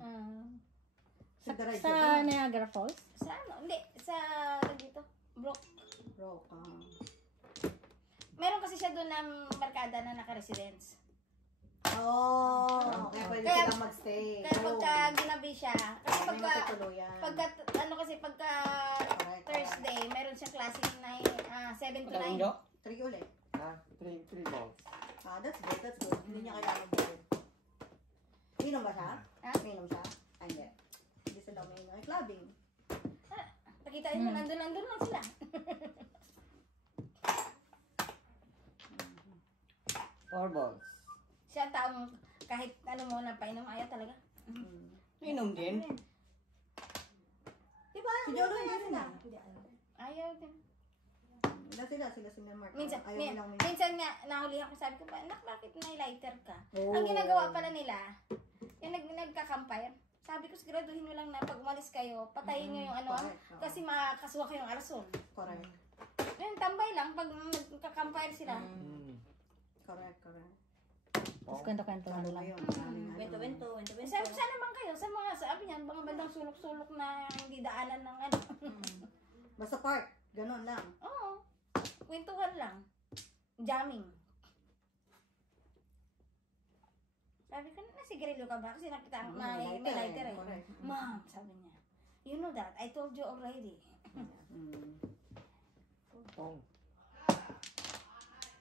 Sa Diretso na. Niagara Falls? Sa ano? Hindi. Sa dito. Brook. Roka. Meron kasi siya doon na barkada na naka-residence. Oh, kaya pwede Kaya- silang magstay. Tatlong jo? 3 ulit. Ah, 3 balls. Ah, that's good, that's good. Hindi niya kailangan buo. Minom ba siya? Minom siya? Ay, hindi. Hindi sila umiinom. Ay, clubbing. Pakitain mo, nandun lang sila. 4 balls. Siya ang taong kahit ano mo na painom, ayaw talaga. Inom din. Diba? Si Jolo hindi sila. Ayaw din. Sila Mark. Minsan, Ayaw nilang may... minsan nga, nahulihan ko, sabi ko pa, anak, bakit may lighter ka? Ang ginagawa pala nila, yung nagkakampire, sabi ko, siguraduhin nyo lang na pag umalis kayo, patayin nyo yung ano, kasi makakasuha kayong arason. Correct. Yung tambay lang, pag nagkakampire sila. Correct. Tapos kwento-kwento ano lang. Wento. Saan naman kayo? Sa mga, sabi niyan, mga bandang sulok-sulok na hindi daanan ng ano. Basta park. Ganon lang. Oo. Kwentuhan lang. Jamming. Sabi ko, nasigarilyo ka ba? Kasi nakita ko na may lighter eh. Correct. Ma'am, sabi niya, you know that, I told you already.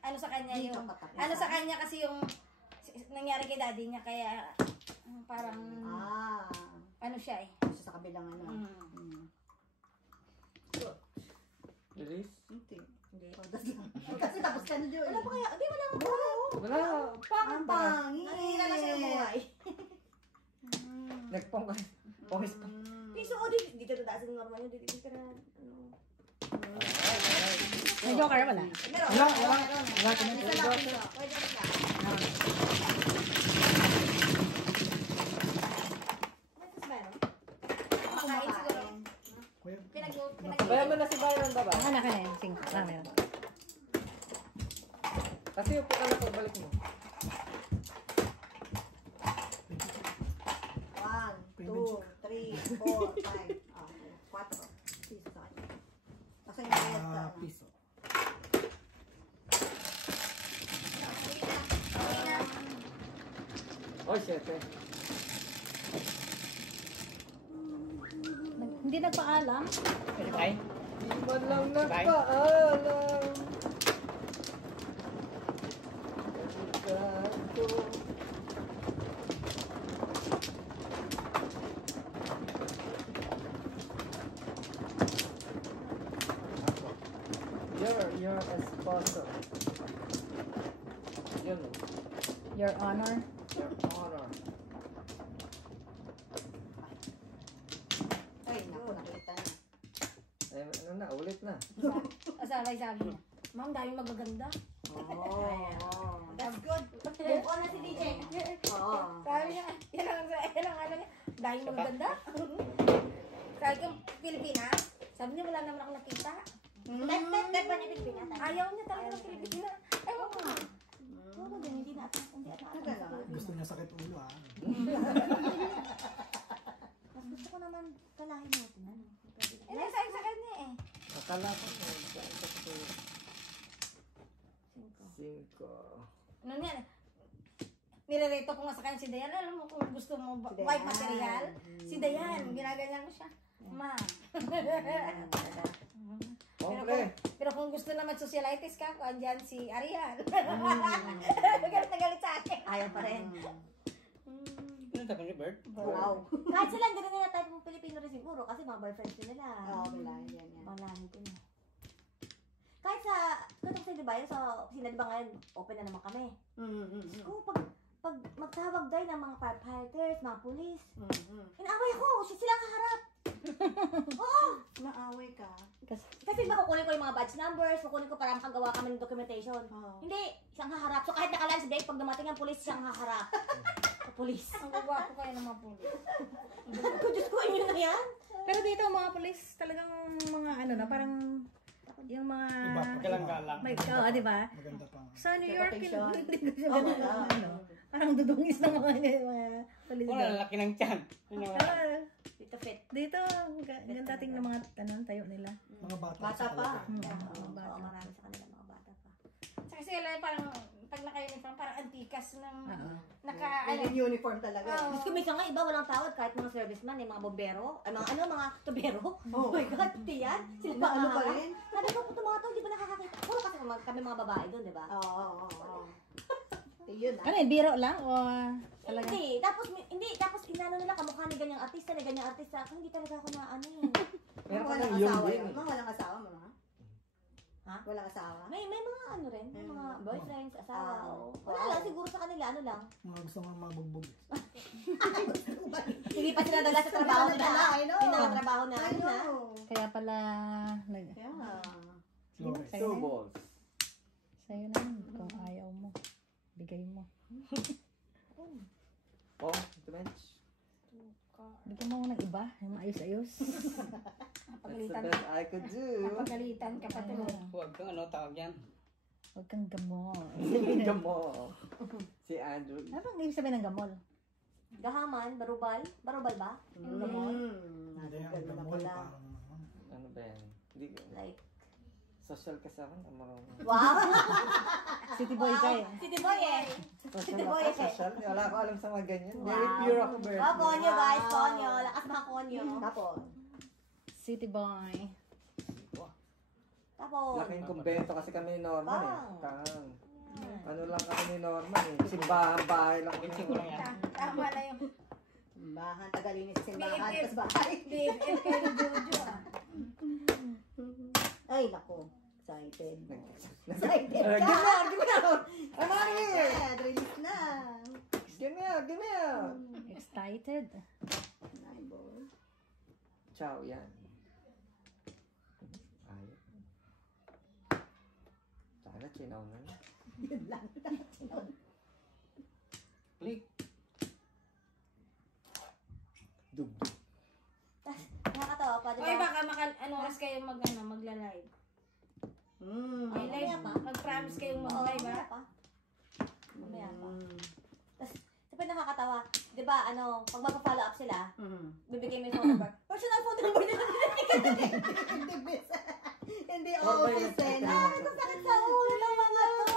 Ano sa kanya yung, ano sa kanya kasi yung nangyari kay daddy niya, kaya parang, ano siya eh. Sa kabilang ano. Release? Hindi. Kasi tapos ka na doon. Wala pa kaya? Hindi, wala pa. Wala. Ang pangit. Nakikita na siya ng buhay. Nagpongkas. Pongis pa. Piso o dito na taas ng normal yun. Dito ka na, ano. May joker wala? Wala. Isa lang piso. Pwede ka lang. Makain siguro. Kaya mo na si Byron ba ba? Anak ka na yun. 5. Meron. Kasi upo ka na pagbalik mo. 1, 2, 3, 4, 5. 4. Piso sa kanya. Kasi yung bayad ka. Piso. Oh, 7. Hindi nagpaalam. Pwede ba? Di man lang nagpaalam. Your esposo. Yun. Your honor. Your honor. Ay, naku, nakita na. Ay, ano na, ulit na. Sabi niya, ma'am, dahil magaganda. That's good. Move on na si DJ. Sabi niya, yan ang ano niya, dahil magaganda. Sabi ko, Pilipina. Sabi niya, wala naman ako nakita. Type ba niya Pilipina? Ayaw niya talaga ng Pilipina. Ewan ko. Puro din, hindi na Gusto niya sakit ulo Mas gusto ko naman kalahin natin. Ano? Sabi sa kanya eh. Akala ko na. 5. Ano niya, nirereto ko nga sa kanya si Dayan. Alam mo kung gusto mo white material, si Dayan, ginaganyan ko siya. Ma. Pero kung gusto naman socialitis ka, kung andyan si Arian. Galit na galit sa akin. Ayaw pa rin. Ano tayo ni Bert? Wow. Kahit sila, hindi na nila type ng Pilipino rin siguro kasi mga boyfriends din nila. Wala. Yan. Malahin din eh. Kahit sa, katong sa Dubai, so, sila diba ngayon, open na naman kami. Kung pag magtawag dahil ng mga firefighters, mga pulis, inaaway ako, sila ang haharap. Oo! Naaway ka. Kasi makukunin ko yung mga badge numbers, kukunin ko para makagawa kami ng documentation. Hindi, siyang haharap. So kahit nakalands break, pag dumating ang pulis, siyang haharap. Pulis. Ang gagwapo kayo ng mga pulis. Diyos ko, inyo na yan. Pero dito mga pulis talagang mga ano na parang yung mga Galang-galang. may di ba? Maganda pa. Sa New York hindi ko siya ganun, ano. Parang dudungis ng mga pulis. Wala, lalaki ng tiyan. Dito fit. Dito, ganda dating ng mga tayo nila. Mga bata. Bata pa. Mga bata. Marami sa kanila mga bata pa. Kasi sila parang pag naka-uniform, parang antikas ng Yung uniform talaga. Oo. Mas kumisa nga, iba walang tawad kahit mga serviceman, mga bombero, ay mga tubero. Oh my God, tiyan. Sila pa ano pa rin? Sabi ko, puto mga to, di ba nakakakita? Puro kasi kami mga babae doon, di ba? Oo. Yun Ano yun, biro lang o talaga? Hindi, tapos inano nila kamukha ni ganyang artista. Ako hindi talaga ako na ano eh. Meron ka Walang ng yung asawa din. yun. Walang asawa mo, ha? Ha? Walang asawa? May mga ano rin, may mga boyfriends, asawa. Wala lang, siguro sa kanila, ano lang. Mga gusto nga mabugbog. Hindi pa sila dala sa trabaho nila. Hindi na trabaho na. Kaya pala, Two balls. sa'yo na yun. Kung ayaw mo, bigay mo. Oh, ito bench. Bigyan mo ng iba, yung maayos-ayos. That's the best I could do. Napagalitan ka pa tuloy. Huwag kang ano tawag yan. Huwag kang gamol. Gamo. Si Andrew. Ano bang ibig sabihin ng gamol? Gahaman, barubal. Barubal ba? Yung gamon? Hindi, ang gamol parang Ano ba yan? Hindi ko. Like, Social kasi ako. Marunong. wow! City boy ka eh. City boy eh. Social City boy ako. eh. Social. Wala ko alam sa mga ganyan. Wow. Very pure ako, Bert. Oh, konyo guys, konyo. Lakas mga konyo. Tapos? City boy. Tapos? Laking kumbento kasi kami ni Norman eh. Bang. Kang. Ano lang kami ni Norman eh. Simbahan, bahay lang kami. Pinsi ko lang yan. Tama na yung Simbahan, tagalinis sa simbahan, tapos bahay. BFF kayo ni Jojo ah. Ay, naku. Excited. Excited. Excited ka. Give me out! I'm out of here! Release na. Give me out! Give me out! Excited. Ciao, yan. Ay. Sana chinaw na. Yun lang. Click. Dug-dug. Nakakatawa pa, Oy, baka ano oras kayo magla-live. May live pa. Mag-promise kayong mag-live ha. Mamaya pa. Tapos, sabi nakakatawa, di ba, pag mag-follow up sila, bibigay mo yung phone number. Personal phone number na hindi office eh. Nagkasakit sa ulo ng mga to.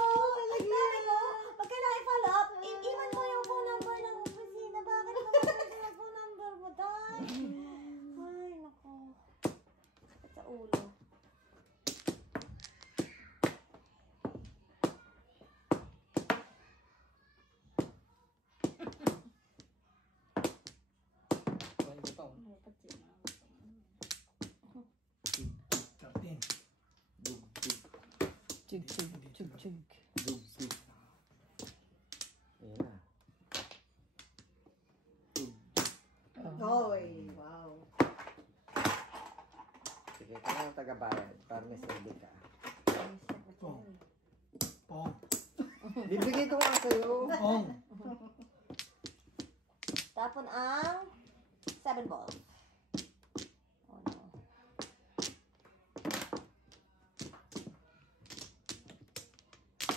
Sabi ko, pag kailangan i-follow up, iwan mo yung phone number ng opisina. Bakit mo personal phone number mo, Day? Ay, naku. Sakit sa ulo. Wala ko to. 13. Dug-dug. Chug, chug, chug, chug. Dug-dug. Ayan na. Oy, wow. Sige, ito na yung taga-bayad para may silbi ka. Pong. Pong. Bibigay ko nga sa'yo. Pong. Tapon ang 7 balls. Oh no.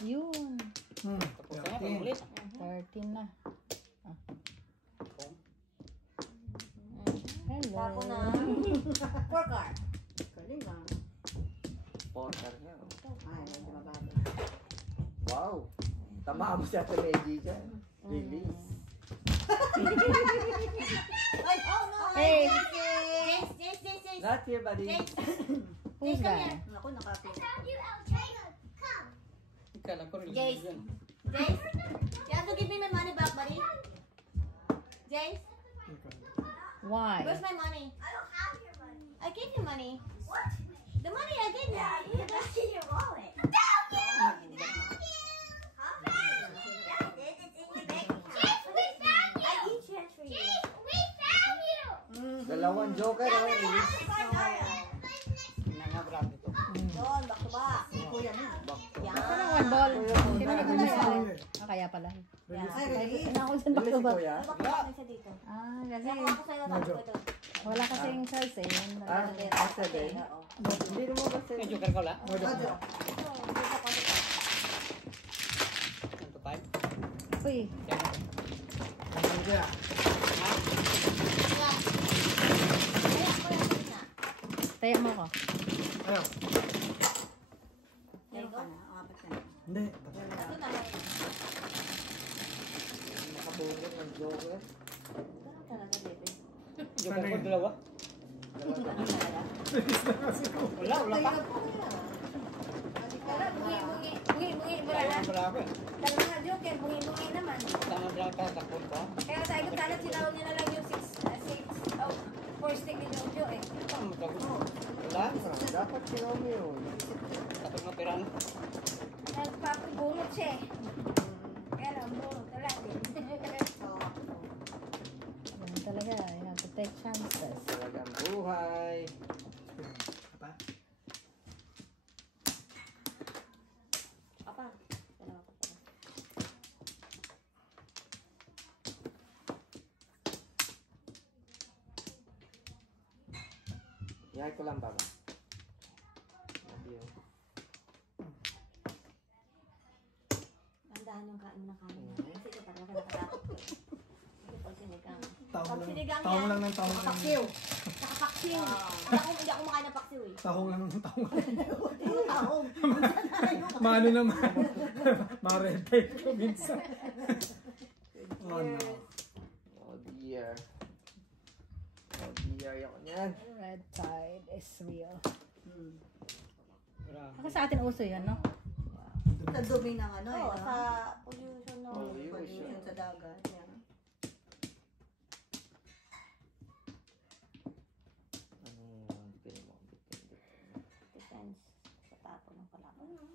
Yun. Tapos na yan, pag ulit. 13 na. Pong. Hello. Tapon ang 4 card. Galing ah. Porter niya. Ay, medyo mababa. Wow! Tama mo siya sa Meiji dyan. Release. Ay, oh no! Hey. Jace. Not here, buddy. Who's that? Ako, nakapit. Kala ko rin. Jace. Yun. Jace, you have to give me my money back, buddy. Jace, Why? where's my money? I don't have your money. I gave you money. What? The money I gave you. Yeah, that's in your wallet. Dalawang joker, oh. Release. Nangabrab ito. Doon, back to back. Kuya mo. Yan. Saan ang one ball? Sino na Release kaya? ko eh. Kaya pala. Release Ay, ko. release. Ano ako dyan back Release to si back? Kuya. Back to back na siya dito. Ah, kasi Kaya ako sa'yo, tapos ito. wala kasing size eh. Yun na Ah, lang. asa din. Hindi mo ba May sa'yo? joker ka wala? Order ko. 1 to 5? Uy, Ano kaya? taya mo ko. Ayaw. There you go. Hindi. Ito na. Joker. Ganun talaga, bebe. Joker ko, dalawa. Ganun talaga. Wala pa. Wala, bungi-bungi. Bungi-bungi, wala na. Wala ako eh. Dalawa nga joker, bungi-bungi naman. Tama lang ka, takot pa. Kaya sa ikot sana sinawag niya na lang yung 4 stick ni Jojo eh. Tama, takot. Wala. Dapat sinomi yun. Takot na pirang. Nagpapabungot siya eh. Kaya lang, bungot. Wala din. Yan talaga, you have to take chances. Talagang buhay. Apa? Apa? Dalawa pa pala. Yahay ko lang, Baba. Love you. Andahan yung kain mo ng kanin. Kasi ito talaga nakatakot ko. Hindi pag sinigang. Tahong Pag lang. sinigang Tahong yan, lang ng tahong lang. nakapaksiw. Nakapaksiw. Hindi ako makain ng paksiw eh. Tahong lang ng tahong lang. Yung tahong. Maano naman. Ma-red tape ko minsan. Oh no. Oh dear. Oh dear, ayoko niyan. Red tide is real. Grabe. Kasi sa atin uso yan, no? Sa dumi ng ano eh. Oo, no? sa pollution no. Pollution sa dagat. Yan. Anong pili mo? Depends sa tapo ng kalaban. Ano na?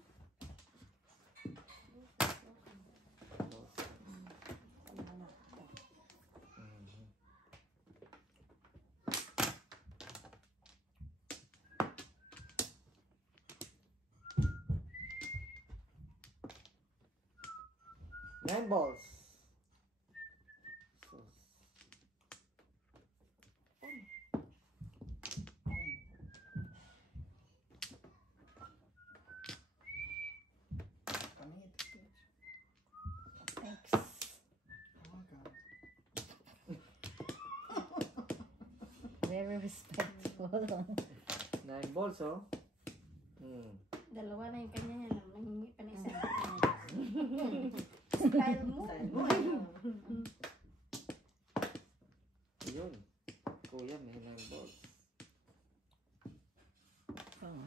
Nine balls. So, Thanks. Very respectful. 9 balls, oh. Dalawa na yung kanya niya. Nanghingi pa na isa. Style mo. Yun. Kuya, may 9 balls. Oh.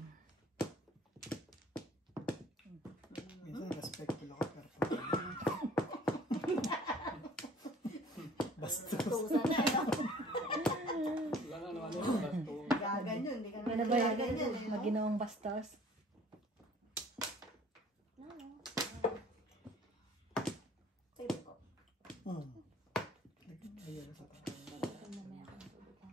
Minsan respectful ako pero bastos. Tusa na eh. no? Wala na naman yun. Basto. Gaganyan. Hindi ka Ano naman ba yan? gaganyan eh. no? Maginoong bastos. Pwede po. Ayun sa taas. Mamaya ka ng tubig ha.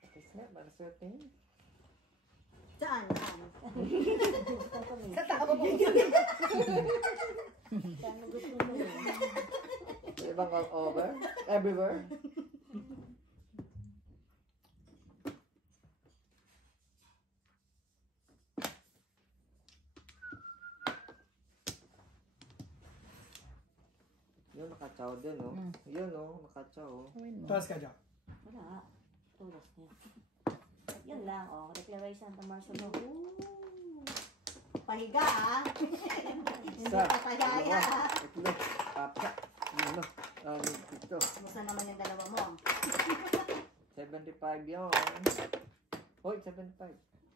Tapos na, para swerte niya. Saan? Saan? Sa tao mo. Saan mo gusto mo? Sa ibang all over? Everywhere? Yun, nakachaw din, oh. Yun, oh, nakachaw, oh. Taas ka dyan. Wala. Tulos niya. Yun lang, oh. Declaration to Marcelo. Pahiga ah. Hindi Isa, pa pahiyaya. dalawa, tatlo, apat, lima, anim, ito. Kumusta naman yung dalawa mo? 75 yun. Hoy, 75.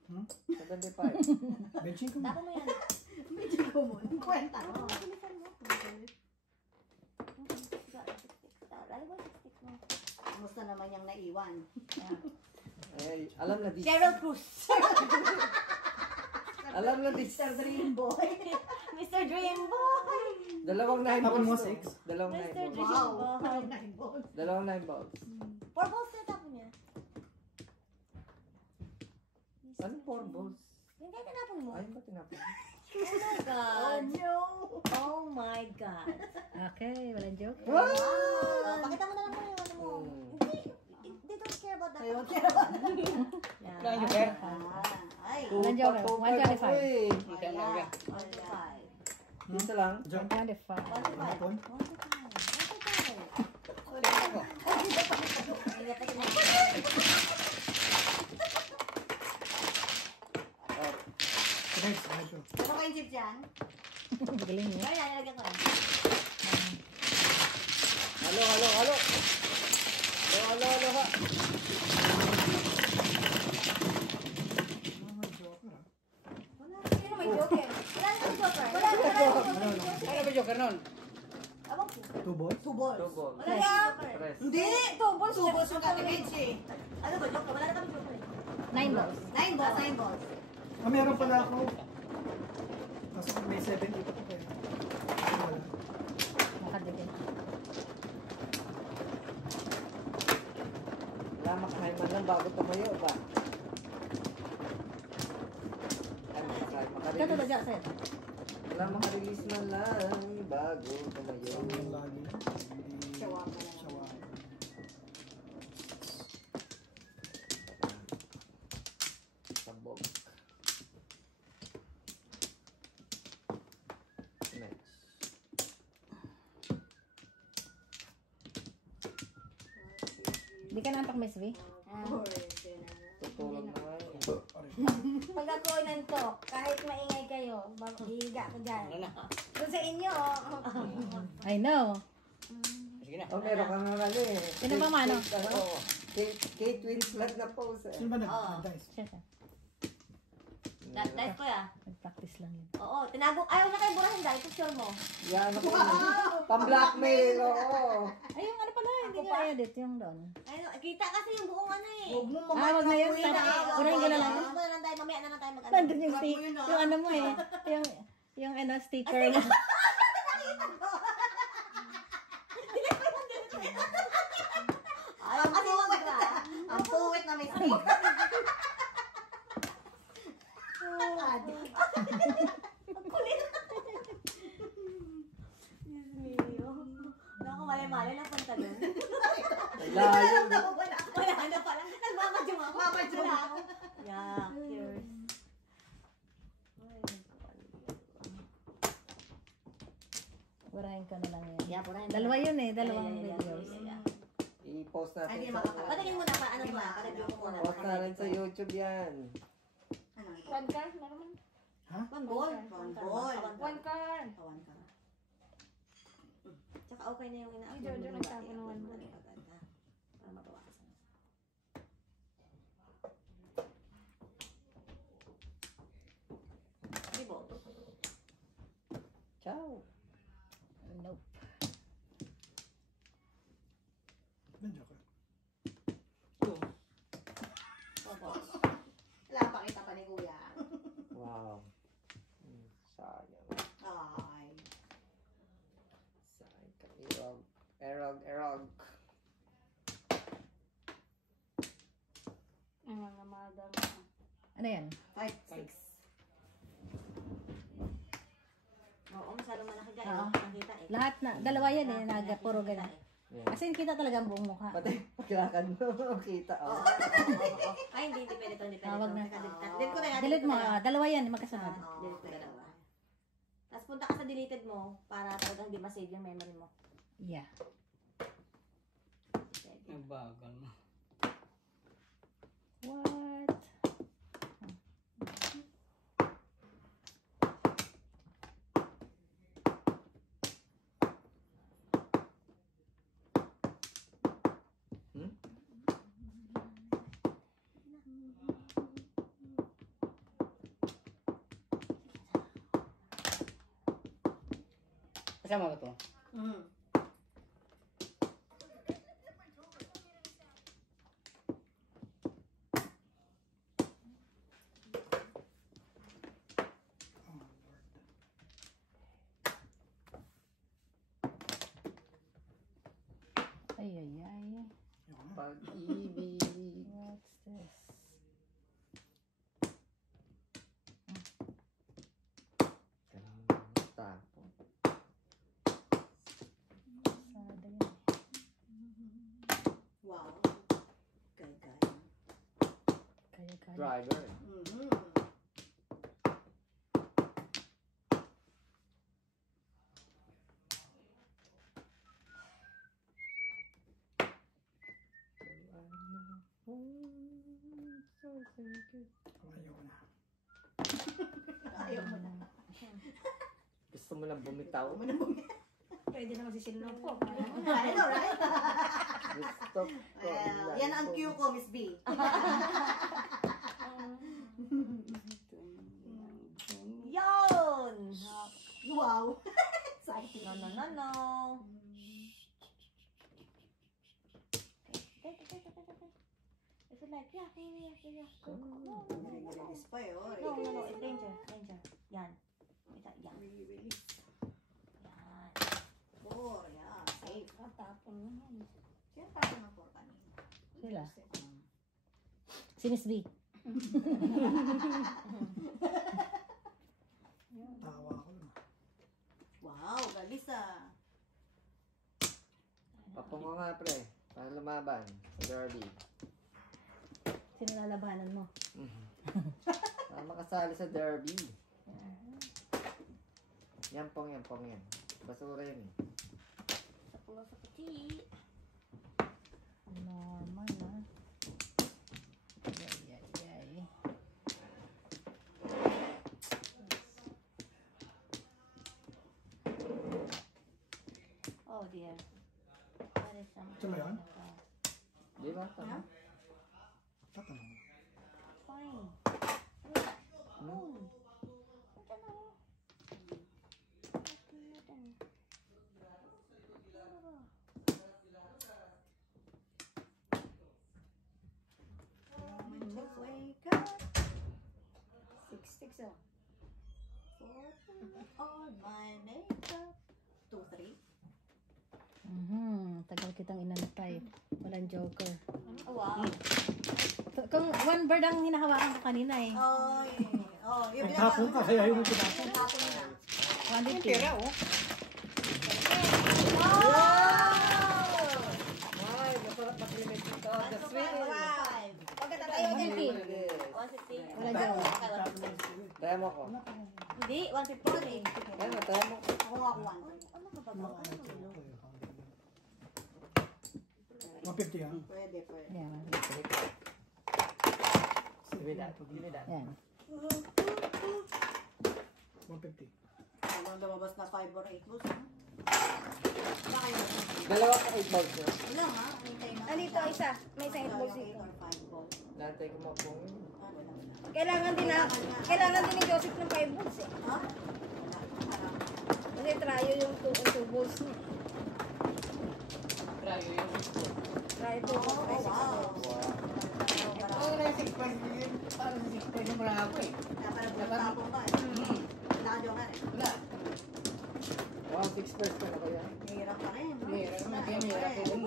Hmm? 75. Benching ko mo. Tapo mo yan. Medyo ko mo. Kwenta mo. Bilisan mo. Lalo ba yung stick mo? Kumusta naman yung naiwan? Ay, alam na this. Cheryl Cruz. Alam na this. Mr. Dream Boy. Mr. Dream Boy. Dalawang 9 Tapon mo, balls. to. 6. Dalawang 9 Mr. balls. Dream Wow. Boy. Nine balls. Dalawang 9 balls. 4 balls na tapo niya. Ano 4 balls? Hindi, tinapon mo. Ayun ba tinapon? Oh my God. no. Oh my God. Okay, walang joke. Wow. Pakita mo na lang mo yung ano mo. They don't care about that. Ayaw tira. Yeah. Wala yung joker. Ay. Walang joke. 125. Isa lang yan. 125. Isa lang. Diyan. 125. Hapon. 125. Next, medyo. Ano kayong jeep dyan? Galing niya. Kaya nalagyan ko yan. Halo, halo, halo. Halo, halo, halo, ha. Sino may joker? Wala na kami joker. Wala na kami joker. Ano ba joker nun? Abang ko. 2 balls? Tubol. Tubo. Wala na joker. Press. Hindi! Tubol. Tubol yung cabbage eh. Ano ba joker? Wala na kami joker. 9 balls. 9 balls. 9 balls. Ah, meron pala ako. Kasi may 7 dito pa kayo. Wala. Nakadikit. Wala makahiman lang bago tumayo ba? Ay, Ito to ba makarelease. dyan, sir? Wala makarelease man lang bago tumayo. Ang lagi. Shawarma lang. Shawarma. Sabog. Next. Di ka nantok, Miss V? Tutulog na nga yun. Pag ako nantok, kahit maingay kayo, higa ko dyan. Kung sa inyo, I know. Sige na. Oh, meron kang ano eh. Sino ba mano? Oo. Kate Winslet na pose eh. Sino ba Oo. nag-dice? Siya siya. dive ko ya. Nag-practice lang yun. Oo, tinago. Ayaw na kayo burahin dahil. Picture mo. Yan ako. Pang-blackmail, oo. Ay, yung ano pala, hindi nyo edit yung doon. Ayun, kita kasi yung buong ano eh. Huwag mo Wag na yun. Urahin ko na lang. Ano na lang tayo, mamaya na lang tayo mag-ano. Nandun yung yung ano mo eh. Yung ano, sticker mo. Ayaw kasi wag ka. Ang puwet na may sticker. Naku, mali-mali lang punta doon. Layo. Wala na pala. Nagmamadyong ako. Mamadyong Wala ako. Yeah, cheers. Urahin ko na lang yan. Yeah, burahin. Dalawa yun eh, dalawang Yeah. videos. I-post natin Ay, di sa... makakatawa. Patingin mo na pa, ano ba? Pa-review mo muna. Post na rin sa YouTube yan. Ano? One card, meron. One ball. One ball. One card. Kawan ka. Tsaka okay na yung ina. Ay, Jojo, nagsabi ng one ball. Para mabawasan. Di ba? Ciao. Nope. Medyo ka. Opo. Wala pa kita pa ni Kuya. Wow. Sayang. Ay. Sayang ka. Erog. Erog. Erog. Ay, mga madam. Ano yan? 5, 6. Oo, masyadong malaki dyan. Oo. Nakita eh. Lahat na, dalawa yan eh, naga, puro ganun. Yan. Kasi kita talaga ang buong mukha. Pati paglakan mo. Kita. Oo, Oh. Ay, hindi pwede to, hindi pwede Tawag to. na. Teka, delete ko na yan. Delete mo, ko na yan. dalawa yan, magkasunod. Delete ko dalawa. Tapos punta ka sa deleted mo para talagang hindi ma-save yung memory mo. Yeah. Nabagal mo. What? Kasama ko to. Mm. Ay, ay, ay. Pag-ibig. What's this? Tapon. Sada yan. Wow. Gay-gay. Kaya. Driver. Mhm. Ayaw na. Ayaw mo na. Gusto gusto mo lang bumitaw. Pwede naman si Sinlong po. I know, right? Gusto ko lang. Yan ang cue ko, Miss B. Yun! Wow. Exciting. No. If you like, yeah. No. Release pa eh, oh. No, danger. Yan. Yan. Yan. Four, yeah. Safe. Tapon yun. Sino tapon ng four kanina? Sila. Si Miss B. Tawa ko lang. Wow, galis ah. Papa mo nga pre, para lumaban sa derby. Sino lalabanan mo? Para makasali sa derby. Yan pong yan. Basura yun eh. Sa pulo sa puti. Normal na. Yay. Oh dear. What is some? Ito ba yun? Di ba? Tama? Tatanong. Fine. Just wake up. 6 oh. On my makeup. 2, 3. Tagal kitang inantay. Walang joker. Oh, wow. Kung one bird ang hinahawakan ko kanina eh. Oh, yung Hapon ka, kaya yung tinapon. Hapon na. 150. Ay, masarap mag-limit ito. The sweet. Pagkatatayo din. 150. Walang joker. Tayo mo ko. Hindi, 150. Tayo mo. Ako nga 150 ha? 1. Pwede. Yeah, Give me that. yan. 150. Habang lumabas na 5 or 8 balls, ha? Baka yun. Dalawa ka 8 balls nyo. Wala ha? Hintay na. Dito, isa. May isang 8 balls 8 dito. or 5 balls. Nantay ko mo pong Wala. Kailangan din ni Joseph ng 5 balls eh. Ha? Wala. Parang. Kasi tryo yung 2 balls niya. Trayo yung Tryo 2 Oh, balls. wow. Oo, na 6 points yun. Parang 6 points yung marako eh. Parang bulutapong ka eh. Nakadyo ka rin. Wala. wow, 6 first ka na ba yan? Mahirap ka rin. Mahirap naman kayo, mahirap kayo dun.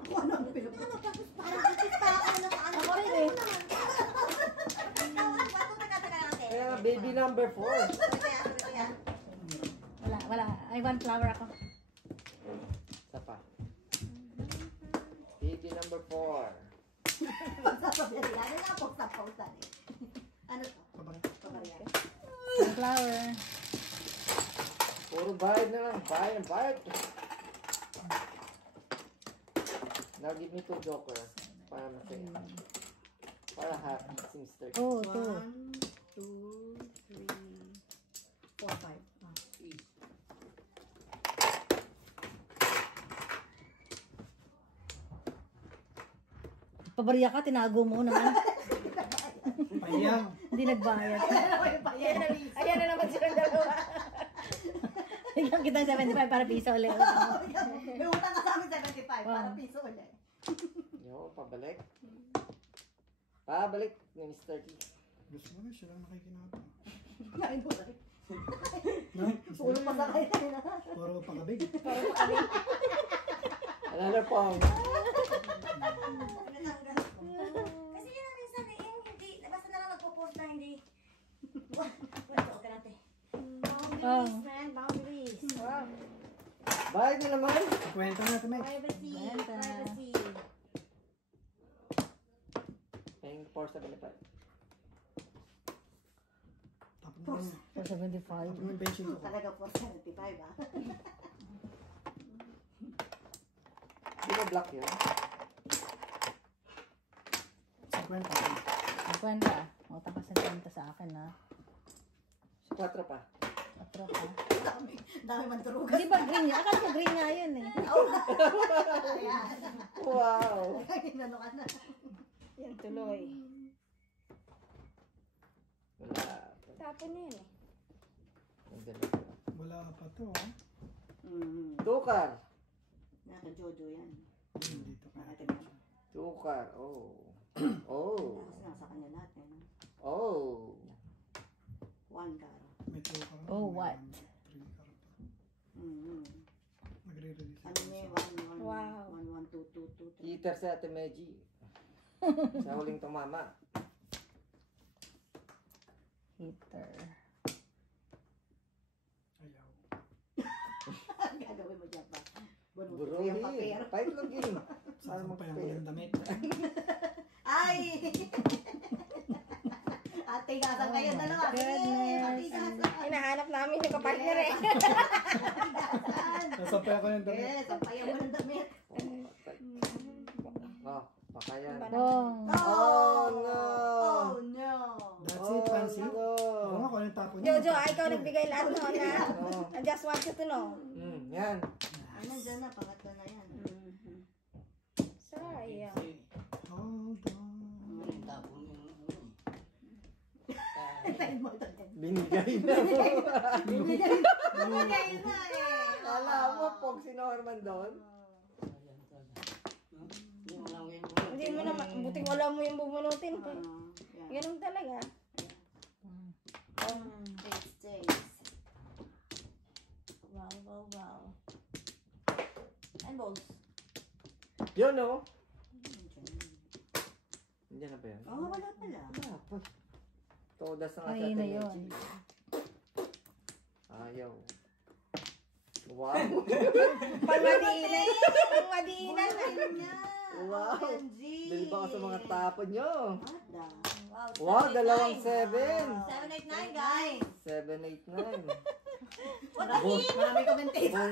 Ako ano ang pilip? Parang itis pa ako na paano. Ako rin eh. Kaya baby number 4. Wala. I want flower ako. Isa pa. Baby number 4. Ano na po sa pausan eh? Ano to? Pabarya. Flower. Puro bayad na lang. Bayad. Now give me 2 jokers. Para masaya. Para happy seems 30. Oh, 2. 1, 2, 3, 4, 5. Pabarya ka, tinago mo naman. Payang. Hindi nagbayad. Ayan na naman silang dalawa. Bigyan kitang 75 para piso ulit. May utang ka sa amin 75 para piso ulit. Yo, pabalik. Pabalik ni Mr. T. Gusto mo na, siya lang nakikinata. Kain mo rin. No? Puro pa sa kayo na. Puro pakabig. Another pong. Kasi yun ang minsan eh, hindi, basta na lang nagpo-post na hindi. Wala ka natin. Boundaries, man, boundaries. Wow. Bayad na naman. Kwento na natin, Meg. Privacy, privacy. Paying 475. Tapos na yun. 475. Tapos na yung pension ko. Talaga po 75 ah. Di ba black yun? 50. 50. Utang ka 50 sa akin ha. Si 4 pa. 4 pa. Dami man turugan. Hindi ba green yun? Akala ko green nga yun eh. Ayan. Wow. Inano ka na. Yan tuloy. Wala. Tapon na yun eh. Ang dalawa. Wala pa to. Tukar. Naka Jojo yan. Dito ka. Tukar. Oh. Oh. Kasi nasa kanya lahat eh. Oh. 1 caro. May two ka. Oh, what? 3 ka pa. Nagre-release. Ano niya, 1, 1, Wow. 1, 1, 2, 2, 2, 3. Cheater sa Ate Meji. Sa huling tumama. Hitter. Ayaw. Gagawin mo dyan pa. Bunutin mo Buruhin. yung papel. Fight login. Sasampayan ko yung damit. Ay! Ate, gasan kayo dalawa. goodness. Ate, gasan. Hinahanap namin yung kapartner eh. Sasampayan ko yung damit. Yes, sampayan mo ng damit. Oh, pakayan. Bong. Oh, no. Oh, no. That's it, Fancy. no. Oo nga, kung yung tapo niya. Jojo, ikaw nagbigay lahat no na. Oh. I just want you to know. Yan. Ay, nandyan na, pangatlo na yan. Sayang. Hold on. Binigay na. Bumigay na eh. Kala mo, Pog, si Norman doon? Hindi mo naman, buting wala mo yung bubunutin pa. Yan. Ganun talaga. Taste. Wow, wow, wow. And balls. Yun, no? Hindi na ba yan? Oh, wala pala. Wala pa. Todas na nga Ay, sa na Ate yun. Meji. Ayaw. Wow. Pangmadiinan. Pangmadiinan. Wow. OMG. Dali ba ako sa mga tapon nyo? Wow, Wow, dalawang 7. 789, guys. 7, 8, 9. Marami commentator.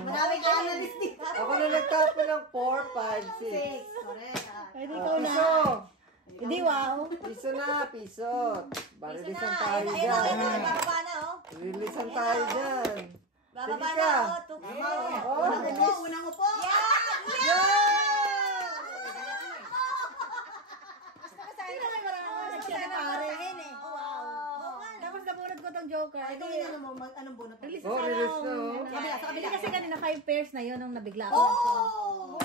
Marami ka analyst dito. Ako na nagtapon ng 4, 5, 6. Correct. Pwede ikaw na. Piso! Hindi, wow. Piso na, piso. Releasean tayo Ayun, dyan. bababa na, oh. Releasean tayo dyan. Bababa Sige na, ka. oh. Tuko. Oh, Unang upo, release. unang upo. Gusto ko sana nagpaparahin eh. Tapos nabunod ko tong Joker. Ito yung ano mo, anong bunot? Release Oh, na release sana na, oh. Sa kabila kasi kanina 5 pairs na yun nung nabigla ako. Oh!